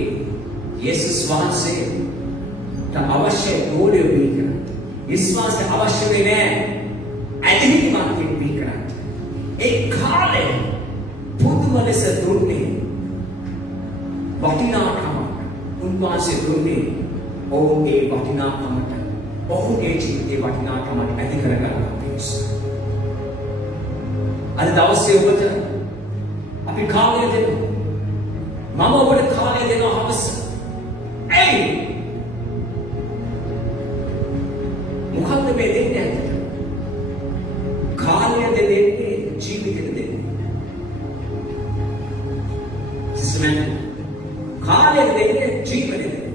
යේසුස් වහන්සේට අවශ්‍ය ගෝලය බිහි කරන්න. විශ්වාසය අවශ්‍ය වෙන්නේ ඇදහිීමක් බිහි කරන්න. ඒ කාලේ පුදුම ලෙස දුන්නේ වටිනාකම. උන්වහන්සේ දුන්නේ ඔවුන්ගේ වටිනාකමට, ඔවුන්ගේ ජීවිතේ වටිනාකමට ඇති කරගන්න පිණිස. අද දවසේ ඔබට අපි කාලය දෙනවා. මම ඔබට කාලය දෙනවා හවස. ඇයි? මොකද්ද මේ දෙන්නේ ඇත්තට? කාලය දෙන්නේ ජීවිතෙට දෙන්නේ. සිස්ටර් කාලය දෙන්නේ ජීවිතෙට දෙන්නේ.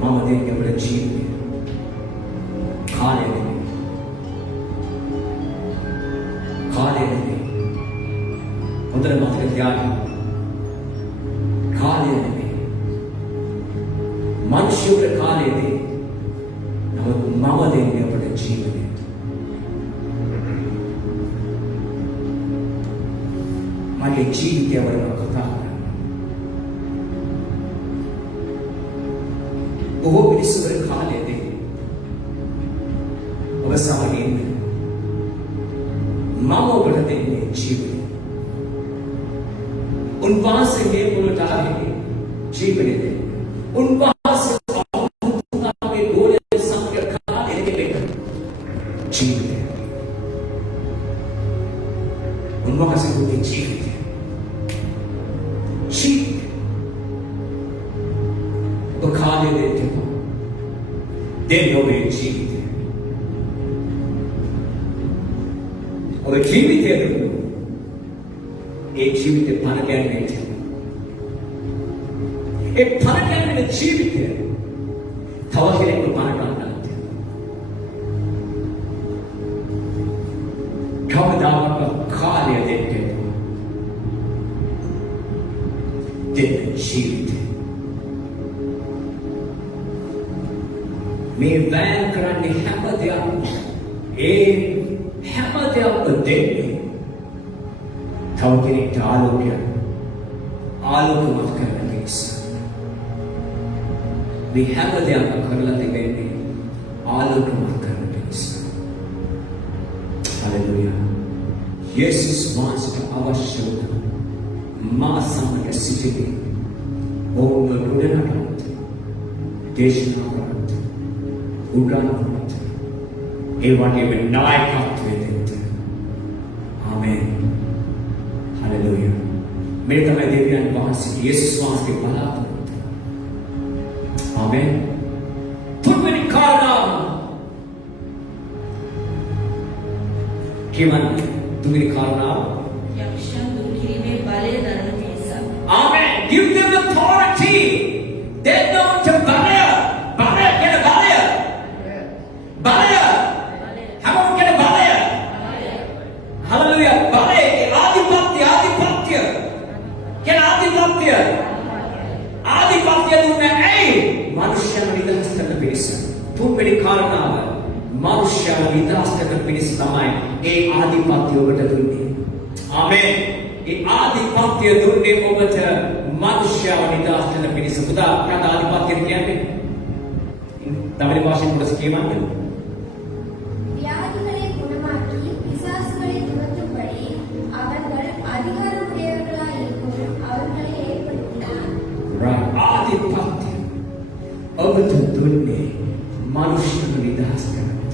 මම දෙන්නේ ඔබට ජීවිතය. කාලය දෙන්නේ. කාලය දෙන්නේ. හොඳට මතක තියාගන්න. කාලය දෙන්නේ. මනුෂ්‍යවර කාලය දෙන්නේ. නමුත් මම දෙන්නේ ඔබට ජීවිතය. මගේ ජීවිතය වලට කතා කරන්න. බොහෝ මිනිස්සුන්ගේ කාලය දෙන්නේ. ඔබ සමග ඉන්න. මම ඔබට දෙන්නේ ජීවිතය. උන්වහන්සේ මේ මුලට ආවේ ජීවිතය දෙන්නේ. උන්වහන්සේ අපේ ගෝලයේ සමග කාලය දෙන්නේ ජීවිතය. උන්වහන්සේ දුන්නේ ජීවිතය. ඔබ කාලය දෙන්න. දෙන්න ඔබේ ජීවිතය. ඔබ ජීවිතය දුන්නු. ඒ ජීවිතේ පණ ගැනීමට. ඒ පණ ගැනීමේ ජීවිතය තව කෙනෙක්ව පණ ගන්නත්. කවදාවත් කාලය දෙන්න. දෙන්න ජීවිතය. මේ වැය කරන්නේ හැම දෙයක්ම ඒ හැම දෙයක්ම දෙන්නේ තව කෙනෙක්ට ආලෝකමත් කරන නිසා. මේ හැම දෙයක්ම කරලා තිබෙන්නේ ආලෝකමත් කරන නිසා. හලෙලූයා. යේසුස් වහන්සේට අවශ්‍ය වූ මා සමග සිටින්නේ ඔවුන්ව ගොඩනගන්නට, දේශනා කරන්නට, උගන්වන්නට, ඒ වගේම නායකත්වය දෙන්නට. ආමේන්. හලෙලූයා. මේ තමයි දෙවියන් වහන්සේ යේසුස් වහන්සේගේ බලාපොරොත්තු. ආමේන්. තුන්වෙනි කාරණාව කිමන්නේ? තුන්වෙනි කාරණාව යක්ෂයන් දුරු කිරීමේ බලය දරන පිණිස. Amen. Give them authority. They know to බලය. බලය කියන බලය. බලය. හැමෝම කියන බලය. Hallelujah. බලය. ආධිපත්‍ය. කියන ආධිපත්‍ය. ආධිපත්‍ය දුන්නේ ඇයි? මනුෂ්‍යයන් නිදහස් කරන පිණිස. තුන්වෙනි කාරණාව මනුෂ්‍යයන් නිදහස් කරන පිණිස තමයි ඒ ආධිපත්‍ය ඔබට දුන්නේ. ආමේන්. ඒ ආධිපත්‍ය දුන්නේ ඔබට මනුෂ්‍යව නිදහස් කරන පිණිස. පුතා මොකද ආධිපත්‍ය කියන්නේ? தமிழ் ഭാഷയിൽ കൂടെ സ്കീമാണ്. வியாதிகளை குணமாக்கி பிசாசுகளை துரத்தும்படி அவர்கள் அதிகாரமுடையவர்களாய் இருக்கும் அவர்களை ஏற்படுத்தினார். ආධිපත්‍ය ඔබට දුන්නේ මනුෂ්‍යව නිදහස් කරන්නට.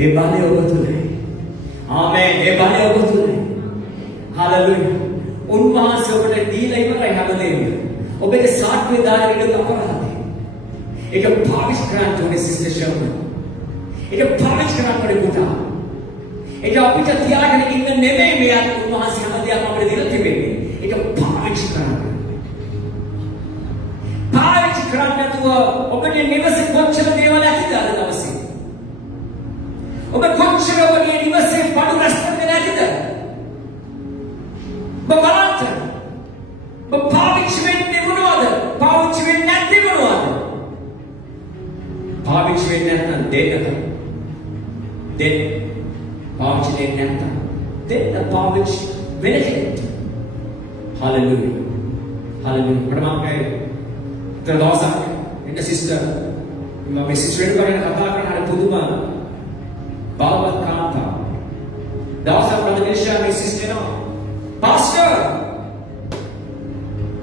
ඒ බලය ඔබ තුලයි. ආමේන්. ඒ බලය ඔබ තුලයි. හalleluya. උන්වහන්සේ ඔබට දීලා ඉවරයි හැමදේම. ඔබේ සාක්ෂි දාන ඉඩ අපරාධයි. ඒක පාවිච්චි කරන්න ඕනේ සිස්ටර් ෂර්මන්. ඒක පාවිච්චි කරන්න ඕනේ පුතා. ඒක අපිට තියාගෙන ඉන්න නෙමෙයි මෙයා උන්වහන්සේ හැමදේම අපිට දීලා තිබෙන්නේ. ඒක පාවිච්චි කරන්න. පාවිච්චි කරන්න නැතුව ඔබේ නිවසේ කොච්චර දේවල් ඇතිද අද දවසේ? ඔබ කොච්චර ඔබේ නිවසේ බඩු රැස්කරගෙන ඇතිද? බලන්න. ඔබ පාවිච්චි වෙන්නේ මොනවද? පාවිච්චි වෙන්නේ නැත්තේ මොනවද? පාවිච්චි වෙන්නේ නැත්නම් දෙන්න. පාවිච්චි වෙන්නේ නැත්නම් දෙන්න පාවිච්චි වෙන්නේ. හalleluya. හalleluya. ප්‍රමාණයි. දවසක් එන්න සිස්ටර් මම සිස්ටර් කරගෙන කතා කරන අර පුදුම බලවත් කාන්තා. දවසක් ප්‍රදේශයේ මේ සිස්ටර් නෝ පාස්ටර්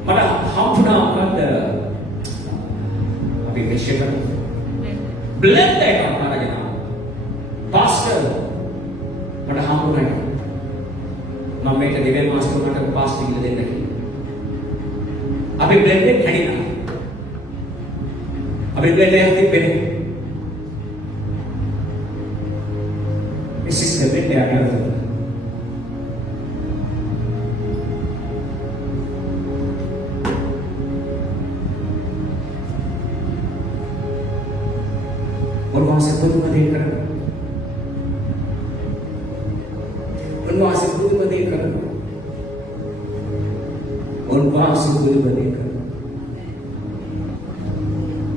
මට හම්බුණා මොකද අපි විශ්ය කරමු. බ්ලෙන්ඩ් එකක් අරගෙන පාස්ටර් මට හම්බුණා. මම මේක දෙවියන් මාස්ටර් මට පාස්ටර් කියලා දෙන්න කිව්වා. අපි බ්ලෙන්ඩ් එක හැදිනා. අපි බ්ලෙන්ඩ් එක තිබ්බේ. මේ සිස්ටර් බ්ලෙන්ඩ් එක අරගෙන उनवासे पुදුම දේ කරනවා. උන්වහන්සේ පුදුම දේ කරනවා. උන්වහන්සේ පුදුම දේ කරනවා.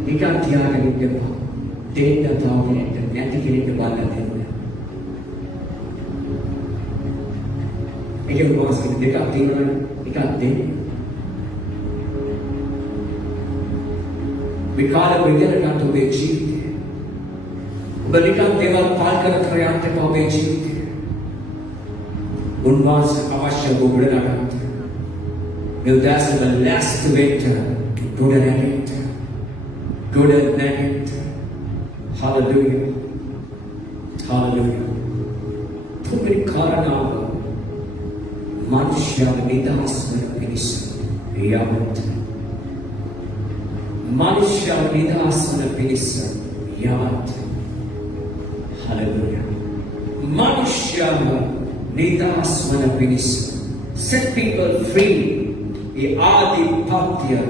නිකන් තියාගෙන ඉන්නවා. දෙන්න තාවුනෙට නැති කෙනෙක් බලන්න දෙන්න. ඒක උන්වහන්සේ දෙකක් තියෙනවනේ. එකක් දෙන්න. විකාර වෙදෙනකට ඔබේ ජීවිතය ඔබ නිකන් දේවල් පාල් කර කර යන්න එපා ඔබේ ජීවිතය. උන්වහන්සේ අවශ්‍ය ගොඩ නගන්න. මේ උදෑසන ලැස්ත වෙන්න ගොඩ නැගෙන්න. ගොඩ නැගෙන්න. හalleluya. හalleluya. තුන්වෙනි කාරණාව මනුෂ්‍යව නිදහස් කරන පිණිස යවන්න. මනුෂ්‍යව නිදහස් කරන පිණිස යවන්න. Hallelujah. Manushyav nidas vana pinis. Set people free. E adipatya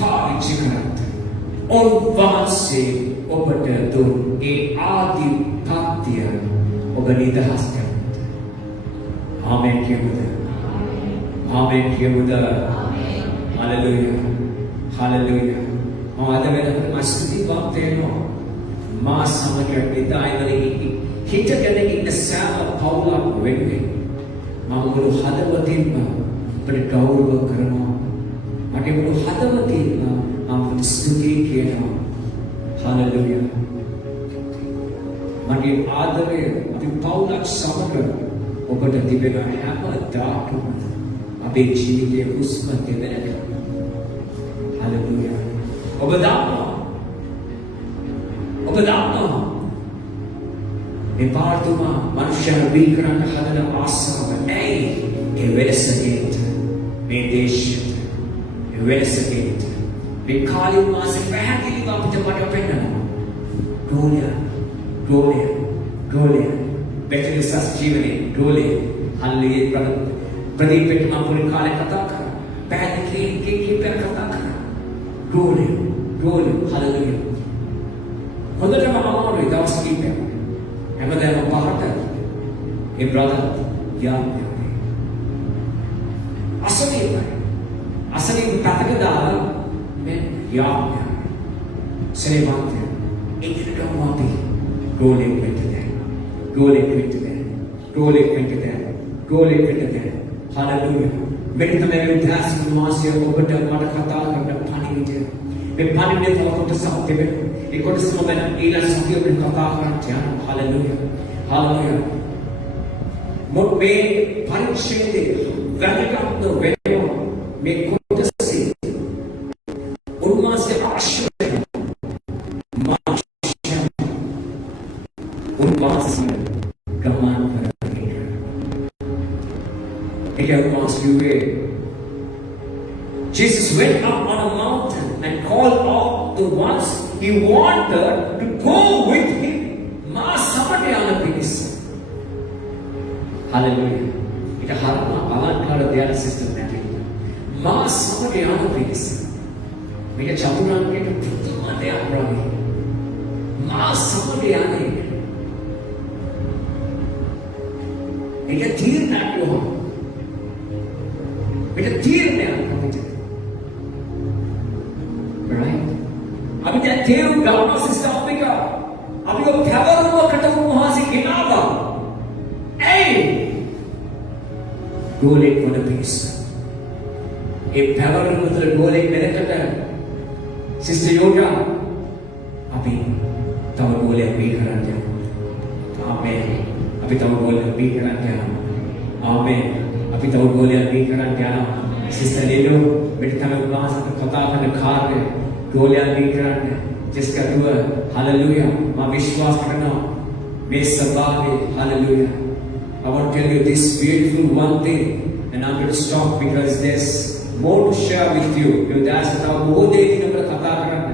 පාවිච්චි කරන්න. උන්වහන්සේ ඔබට දුන් ඒ ආධිපත්‍ය ඔබ නිදහස් කරන්න. ආමේන් කියමුද? ආමේන් කියමුද? හalleluya. හalleluya. ආද වෙනකොට මස්තිවත් වෙනවා. මා සමග නිදායවලි හිතගෙන ඉන්න සෑම පවුලක් වෙන්නේ මම මුළු හදවතින්ම අපිට ගෞරව කරනවා. මගේ මුළු හදවතින්ම අපිට ස්තුති කියනවා. හalleluya. මගේ ආදරය අපි පවුලක් සමග ඔබට තිබෙන හැමදාම අපේ ජීවිතයේ හුස්ම දෙවෙනක. හalleluya. ඔබ දන්නවා මේ පාර්තුමා මනුෂ්‍යයන් බිහි කරන්න හදන ආසාව ඇයි ඒ වෙනසකට මේ දේශයට ඒ වෙනසකට මේ කාලේ මාසේ පැහැදිලිව අපිට මට පෙන්නනවා. ගෝලය බෙතලිසස් ජීවනේ ගෝලය හල්ලේ ප්‍රදීපෙට මම පුරි කාලේ කතා කරා. පැහැදිලි කීපයක් කතා කරා. ගෝලය හalleluya. හොඳටම අමාරුයි දවස් කිහිපයක්. හැමදාම පහට ඒ බ්‍රදර් යාන්නේ. අසනීප පැතක දාලා මේ යාන්නේ. සේවන්ත ඒකට ගමවති ගෝලෙක් වෙන්න. Hallelujah. මෙන්න තමයි විද්‍යාස මාසිය ඔබට මට කතා කරන්න පණිවිඩය. මේ පණිවිඩය තව කොටසක් තිබෙනවා. ඒ කොටසම වෙන ඊළඟ සතියේ ඔබට කතා කරන්න යනවා. Hallelujah. Hallelujah. මේ පරිච්ඡේදයේ වැදගත්ම වෙනවා මේ කොටසේ උන්වහන්සේ ආශ්‍රය උන්වහන්සේ ගමන් කරන්නේ. Jesus went up on a mountain and called out the ones he wanted to go with him. Ma samadhyana pinis. Hallelujah. Ita harma alankara dhyana system nathi. Ma samadhyana pinis. Meka chapuran ke puthuma deya prami. Ma samadhyana. Eka tirna ko. Meka tirna ko. Right? අපි දැන් තේරු ගන්නවා system එක. අපි ඔය කවරුවකට උන්වහන්සේ ගෙනාවා. ඒ ගෝලෙක් වන පිරිස. ඒ පැවරුම තුළ ගෝලෙක් වෙනකට සිස්ටර් යෝගා අපි තව ගෝලයක් බී කරන්න යනවා. ආමේන්. අපි තව ගෝලයක් බී කරන්න යනවා. ආමේන්. අපි තව ගෝලයක් බී කරන්න යනවා. සිස්ටර් ලීලෝ මෙතන තමයි උන්වහන්සේ කතා කරන කාර්යය ගෝලයක් බී කරන්න जिसका दुआ हालेलुया मैं विश्वास करना मैं सबावे hallelujah I want to tell you this beautiful one thing and I'm going to stop because there's more to share with you. You that's how वो देखने पर कथा करना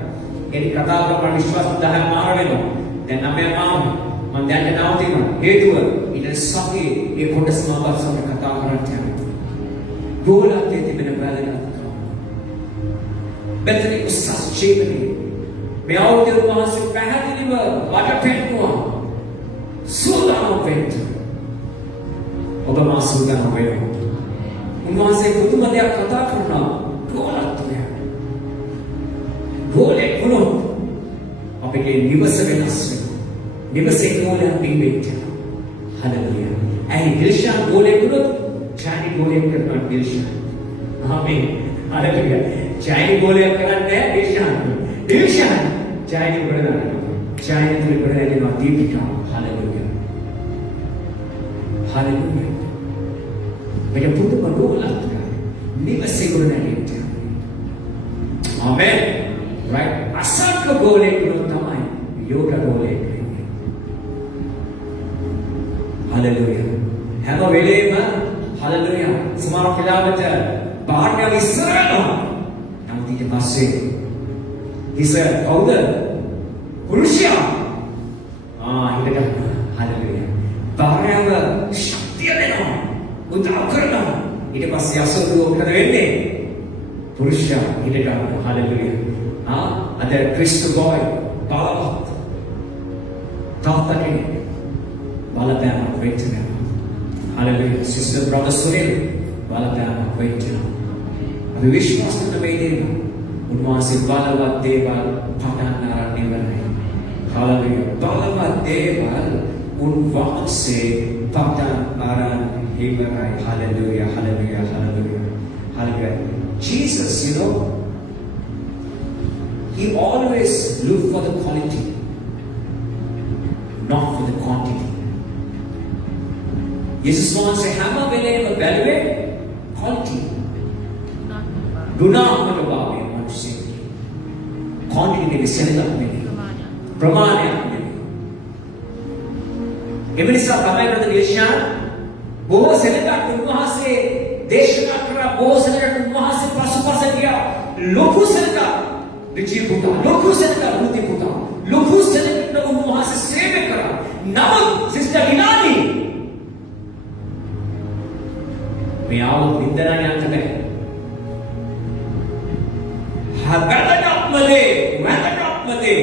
ये कथा पर विश्वास दाह मारने dan namanya mau menjadi nauti mah itu ini sakit ये खोटे समाचार sampai kata kerana bola tete mana berada kau betul usas cipni मैं और तेरे वहाँ से पहले नहीं बा वाटर फेंक हुआ सुधार फेंक अब माँ सुधार हुए उनमें से खुद मध्य कथा करना बोला तुम्हें बोले बोलो अब ये निवस में नस्ल निवस एक बोले अपनी बेटे हालेलुया ऐ दिलशान बोले बोलो चाइनी बोले करना दिलशान आमीन हालेलुया चाइनी बोले करना Dilshan Dilshan Jangan berdoa, jangan berdoa di mati kita. Haleluya, haleluya. Mereka pun berdoa lah. Ini masih berdoa kita. Amen. Right? Asal kau boleh belum tamai, yoga boleh. Haleluya. Hamba belema. Haleluya. Semua kita baca. Baharnya Israel. Yang tidak masih. Isa kauda Purusha ini dah haleluya bahaya shakti ada untuk kerana ini pasti asal dua kerana ini Purusha ini dah haleluya ada Kristo boy balat tahta ini balat yang waiting haleluya sister brother Sunil balat yang waiting अभी विश्वास करना बेहतर उन्मासे बालवत देवाल पठान नारायण बनाए hallelujah बालवत देवाल उन्मासे पठान नारायण बनाए hallelujah hallelujah hallelujah hallelujah Jesus you know he always look for the quality not for the quantity Jesus wants to have a evaluate quality do not about quantity में select करने प्रमाण है एमनिसा कमाई करते देशान बहुत सेलेक्ट करते वहाँ से देश का करा बहुत सेलेक्ट करते वहाँ से पास किया लोगों सेलेक्ट कर रिची पुता लोगों सेलेक्ट कर रूती पुता लोगों सेलेक्ट करते वहाँ से सेव करा नमक सिस्टर इनानी मैं आओ इंदिरा ने अंत में मध्ये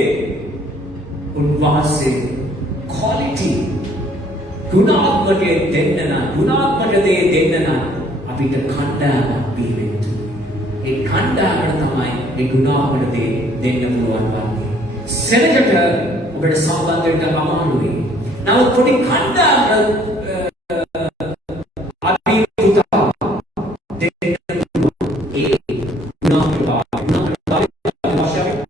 उन्वासे क्वालिटी गुणात्मके देन्नना गुणात्मकते देन्नना අපිට කණ්ඩායමක් බිහිවෙන්න. ඒ කණ්ඩායමට තමයි මේ ගුණාත්මකते දෙන්න පුළුවන් වන්නේ. සෙනගට ඔබට සම්බන්ධ වෙන්න අමාරුයි. නමුත් පොඩි කණ්ඩායමකට අපි පුතා දෙන්න පුළුවන්. ඒ ගුණාත්මකතාවය භාෂාවේ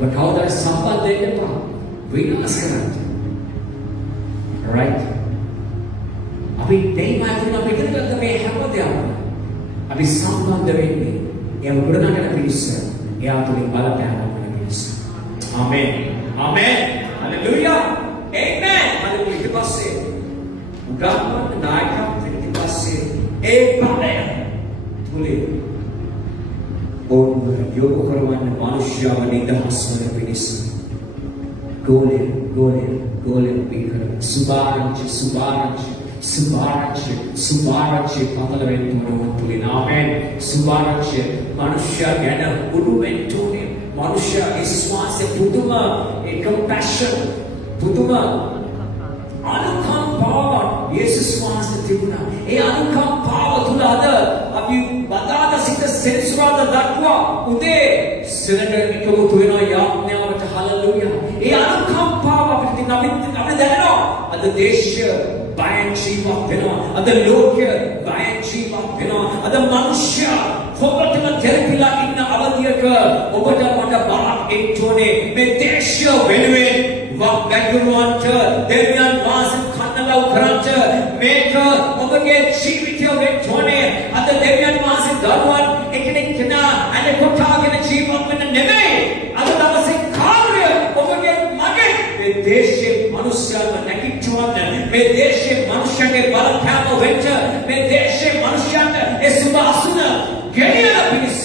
But how that සම්බන්ධ වෙන්න එපා. විනාශ කරන්න. right? අපි දෙයින් මාතෘකාව අපි ඉගෙන ගත්ත මේ හැම දෙයක්ම අපි සම්බන්ධ වෙන්නේ ඒ ගුණනගන පිරිස එයා තුලින් බලපෑමක් වෙන පිරිස. ආමේන්. ආමේන්. හalleluya. amen. හalleluya. ඊට පස්සේ උගන්වන නායකත්වයට ඊට පස්සේ ඒ බලය තුලින් ඕන යෝග කරවන්න මිනිස්යාව නිදහස් වෙන පිරිස. ගෝලෙ පිකර සුභාරංචි පතල වෙන්තුන තුලින් ආමේන්. සුභාරංචි මනුෂ්‍ය ගැන උඩු වෙන්තුනේ මනුෂ්‍ය විශ්වාසයේ පුදුම ඒ කම්පැෂන් පුදුම අනුකම්පාව යේසුස් වහන්සේ තිබුණා. ඒ අනුකම්පාව තුල අද අපි බදාද සිට සෙන්සුරාද දක්වා උදේ සිරට එකමුතු වෙනවා යාඥාවට. හලෙලූයා. ඒ අනුකම්පාව අපිට දැනෙනවා. අද දේශය බයෙන් ජීවත් වෙනවා. අද ලෝකය බයෙන් ජීවත් වෙනවා. අද මනුෂ්‍ය හොබටම තෙරපිලා ඉන්න අවධියක ඔබට මට බරක් එක්තෝනේ මේ දේශය වෙනුවෙන් වැගුරුවන්ට දෙවියන් වහන්සේ කන්නලව් කරන්ට මේක ඔබගේ ජීවිතය වෙක්තෝනේ. අද දෙවියන් වහන්සේ දරුවන් එකිනෙක කෙනා අද කොටාගෙන ජීවත් වෙන්න නෙමෙයි. අද දවසේ කාර්ය ඔබගේ මගේ මේ දේශයේ මනුෂ්‍යයන්ව නැගිටවන්න, මේ දේශයේ මනුෂ්‍යයන්ගේ බලපෑම වෙච්ච, මේ දේශයේ මනුෂ්‍යයන්ට ඒ සුබ අසුන ගෙනියන පිණිස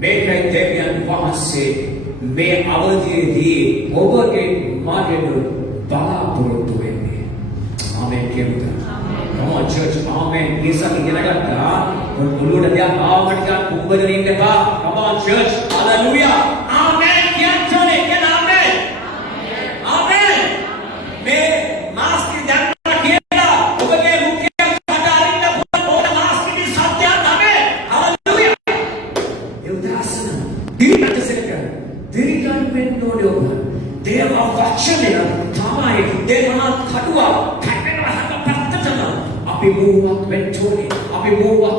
මේකයි දෙවියන් වහන්සේ මේ අවධියේදී ඔබගේ මගෙන් බලාපොරොත්තු වෙන්නේ. ආමේන් කියමුද? Come on church, amen. Isa ඉගෙන ගත්තා. ඔළුවට දෙයක් ආවමට ගන්න කුඹරේ ඉන්න එපා. Come on church, hallelujah. Amen. කියන්න කියන amen. Amen. මේ මාස්ක් දැම්මා කියලා ඔබගේ මුඛයෙන් කට අරින්න ඕන මාස්ක් ඉදි සත්‍යයක් amen. Hallelujah. ඒ උදාසන දිරිගන්සෙක දිරිගන් වෙන්න ඕනේ ඔබ. දේව වචනය තමයි දේවනා කඩුවා කැපෙනවා හදපත්තටම අපි මූවක්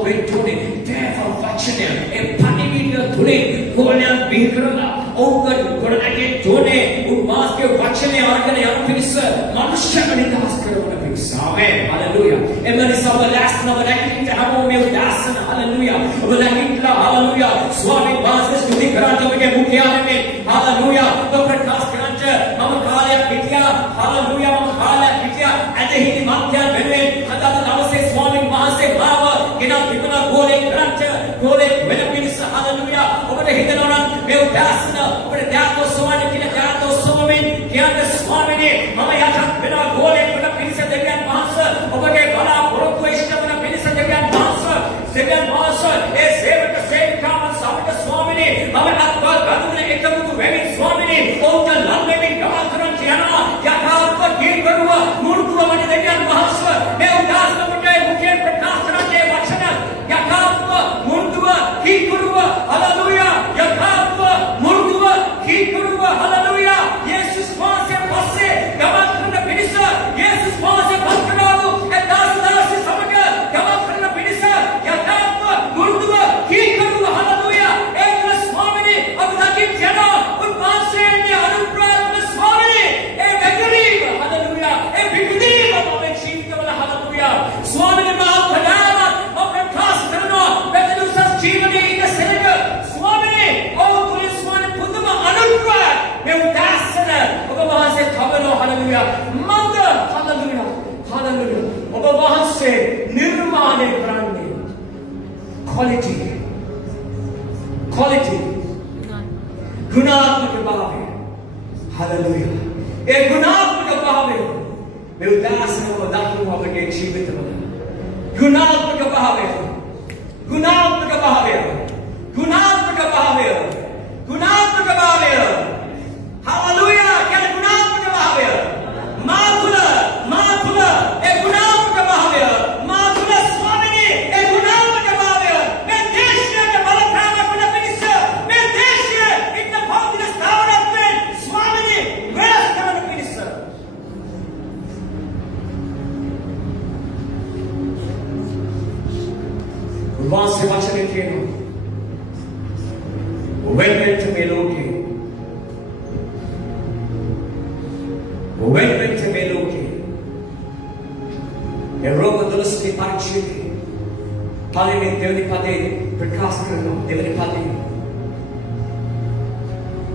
වෙන්ටෝනේ දේව වචනය ඒ පණිවිඩ තුලින් කොණයක් බිහිකරලා ඔවුන් ගොඩනැගේ තෝනේ උන්වහන්සේගේ වචනය අරගෙන යන පිරිස මනුෂ්‍යක නිදහස් කරන පිරිස. ආමේන්. හalleluya. එමනිසා වලාස්නව නැකිට හැමෝම මේ උදාසන හalleluya. ඔබ නැකිట్లా හalleluya. ස්වාමීන් වහන්සේ ස්තුති කරාට ඔබගේ මුඛයානේ හalleluya. ඔබ ප්‍රකාශ කරාට මම කාලයක් හිටියා හalleluya. මම කාලයක් හිටියා ඇදහිලි මන්ත්‍යයන් වෙනුවෙන් අද දවසේ ස්වාමීන් වහන්සේ මාව ගෙනත් තිබුණ ගෝලේ වෙන පිරිස හalleluya. ඔබට හිතනවා නම් මේ උදාසන ඔබට ත්‍යාගෝත්සවයෙන් කියලා ත්‍යාගෝත්සවයෙන් කියන්නේ ස්වාමීනි මම යටත් වෙනවා ගෝලේ වෙන පිරිස දෙවියන් වහන්සේ ඔබගේ බලාපොරොත්තු ඉෂ්ට වෙන පිරිස දෙවියන් වහන්සේ ඒ සේවක සේවිකාවන් සමග ස්වාමීනි මම අත්වා ගතුනේ එකමුතු වෙමින් ස්වාමීනි ඔවුන්ට ලං වෙමින් ගමන් කරන යනවා යථාර්ථ කීකරුව මුරුතුවමනි දෙවියන් වහන්සේ මේ උදාසන මුඛයේ ප්‍රකාශ කරන වචන යථාර්ථ මුරුතුව කීකරුව හalleluya. යථාර්ථ මුරුතුව කීකරුව හalleluya. යේසුස් වහන්සේ පස්සේ ගමන් කරන පිරිස යේසුස් වහන්සේ පස්කරාලු එදාස් සමග ගමන් කරන පිරිස යථාර්ථ මුරුතුව කීකරුව හalleluya. ඒක ස්වාමීනි අප දකින්න යනවා උන්වහන්සේගේ අනුග්‍රහයෙන් ස්වාමීනි ඒ වැගලීම හalleluya. ඒ විපදීම අපේ ජීවිතවල හalleluya. ස්වාමීනි මා ප්‍රදානවත් අපේ ප්‍රකාශ කරනවා වැදගත් ජීවනයේ ඉන්න සෙනග ස්වාමීනි ඔවුන් ස්වාමීනි පුදුම අනුග්‍රහ මේ උදාසන ඔබ වහන්සේ කවලෝ හalleluya. මන්ද හalleluya. ඔබ වහන්සේ නිර්මාණය කරන්නේ quality ගුණාත්මක භාවය හalleluya. ඒ ගුණාත්මක භාවය මේ උදාසන ඔබ දක්වන ඔබගේ ජීවිතවල ගුණාත්මක භාවය හalleluya. කියන ගුණාත්මක භාවය මා තුල ඒ ගුණාත්මක භාවය මා තුල ස්වාමීනි ඒ ගුණාත්මක භාවය මේ දේශයට බලපෑම වන පිණිස මේ දේශයේ ඉන්න පෞද්ගල ස්ථාවරත්වයෙන් ස්වාමීනි වෙනස් කරන පිණිස උන්වහන්සේ වචනේ කියනවා වෙන්වෙන්ට මේ ලෝකේ වෙන්වෙන්ට මේ ලෝකේ ඒ රෝම 12 පරිච්ඡේදයේ පළවෙනි දෙවෙනි පදේ ප්‍රකාශ කරනවා. දෙවෙනි පදේ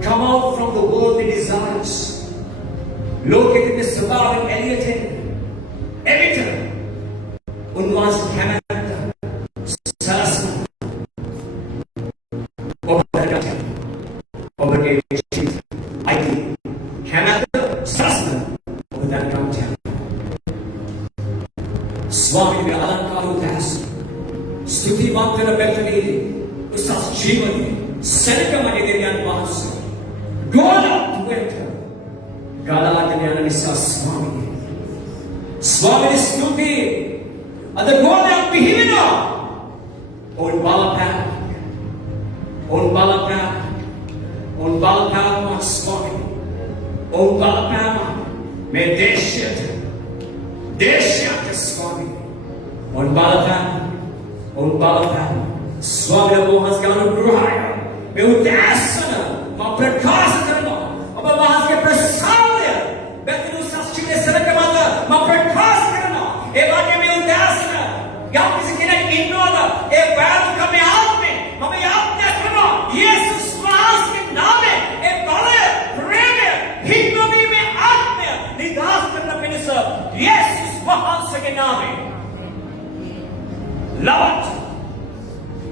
come out from the worldly desires. ලෝකෙක තිබෙන ස්වභාවයෙන් එළියට එන්න. එවිට උන්වහන්සේ කැමැත්ත සලස්න ඔබට ඔබගේ ජීවිතය අයිති කැමැත්ත සලස්න ඔබට කැමැත්ත ස්වාමීන් අලංකාර උදාස ස්තුතිවන්තන බැතනේ උසස් ජීවනයේ සැලකමගේ දෙවියන් වහන්සේ ගෝලත්වයට ගලාගෙන යන නිසා ස්වාමීන් ස්තුතියි අද ගෝලයක් පිහිනවා ඔවුන් බලපෑම ස්වාමීන් ඔවුන් බලපෑම මේ දේශයට ස්වාමීන් ඔවුන් බලපෑම ස්වාමීන් වහන්සේගේ අනුග්‍රහය මේ උදෑසන මම ප්‍රකාශ කරනවා ඔබ වහන්සේගේ ප්‍රසාදය බැතිරු සස්චිනේ සරකමත මම ප්‍රකාශ කරනවා ඒ වගේ මේ උදෑසන යම් කිසි කෙනෙක් ඉන්නවද ඒ බාලකමේ ආත්මේ මම යාඥා කරනවා යේසුස් වහන්සේගේ නාමයෙන් ඒ බලය ප්‍රේමය හික්මීමේ ආත්මය නිදහස් කරන පිණිස යේසුස් වහන්සේගේ නාමයෙන් ලවත්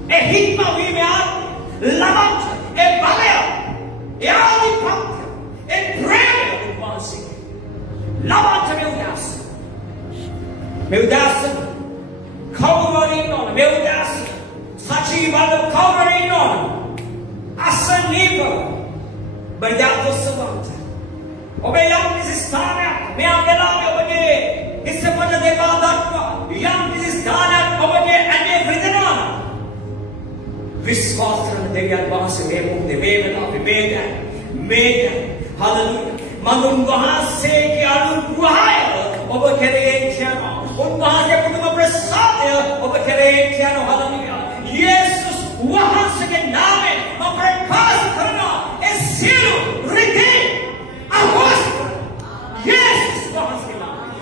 ඒ හික්මීමේ ආත්මය ලවත් ඒ බලය ඒ ආධිපත්‍ය ඒ ප්‍රේමය වහන්සේ ලවත් මේ උදාස කවුරුන් නොන මේ උදාස සචීවද කවුරුන් නොන අසනීප බඩාතොස්සවන්ත ඔබේ යම් කිසි ස්ථානයක් මේ අම්බලාවේ ඔබගේ ඉස්සපද දෙපා දක්වා යම් කිසි ස්ථානයක් ඔබගේ ඇඟේ රිදෙනවා විශ්වාස කරන දෙවියන් වහන්සේ මේ මොහොතේ මේ වෙලාවේ මේක හලෙලූයා මඳුන් වහන්සේගේ අනුග්‍රහය ඔබ කෙරේ කියනවා උන්වහන්සේ පුදුම ප්‍රසාදය ඔබ කෙරේ කියනවා හලෙලූයා යේසුස් වහන්සේගේ නාමයෙන් මම ප්‍රකාශ කරනවා ඒ සියලු රිදී අහෝස් යේසුස් වහන්සේගේ නාමයෙන්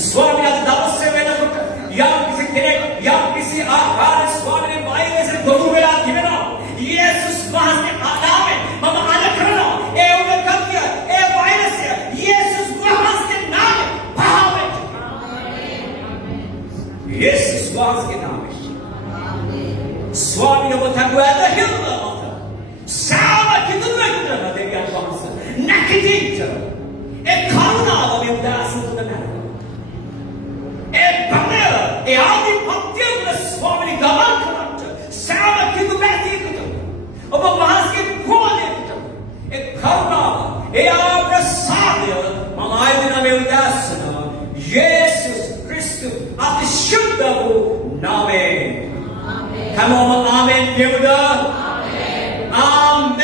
ස්වාමීන් දවසේ වෙනකොට යම් කිසි කෙනෙක් යම් කිසි ආකාරයක ස්වාමීන් වහන්සේ ගොනු වෙලා තිබෙනවා යේසුස් වහන්සේ නාමයෙන් මම අද කරනවා ඒ උදකතිය ඒ වෛරසය යේසුස් වහන්සේගේ නාමයෙන් පහවෙන්න යේසුස් වහන්සේගේ නාමයෙන් ස්වාමීන් වහන්සේ හිතනවා සාම කිදුරකට දෙවියන් වහන්සේ නැකිටිට ඒ කරුණාව මේ උදාසන කරනවා ඒ බලය ඒ ආධිපත්‍ය ස්වාමීන් ගමන් කරට සාම කිදුරකට ඔබ වහන්සේ කෝලෙකට ඒ කරුණාව ඒ ප්‍රසාදය මම ආයතන මේ උදාසන යේසුස් ක්‍රිස්තු අතිශුද්ධ වූ නාමයෙන් Come on, amen. Amen.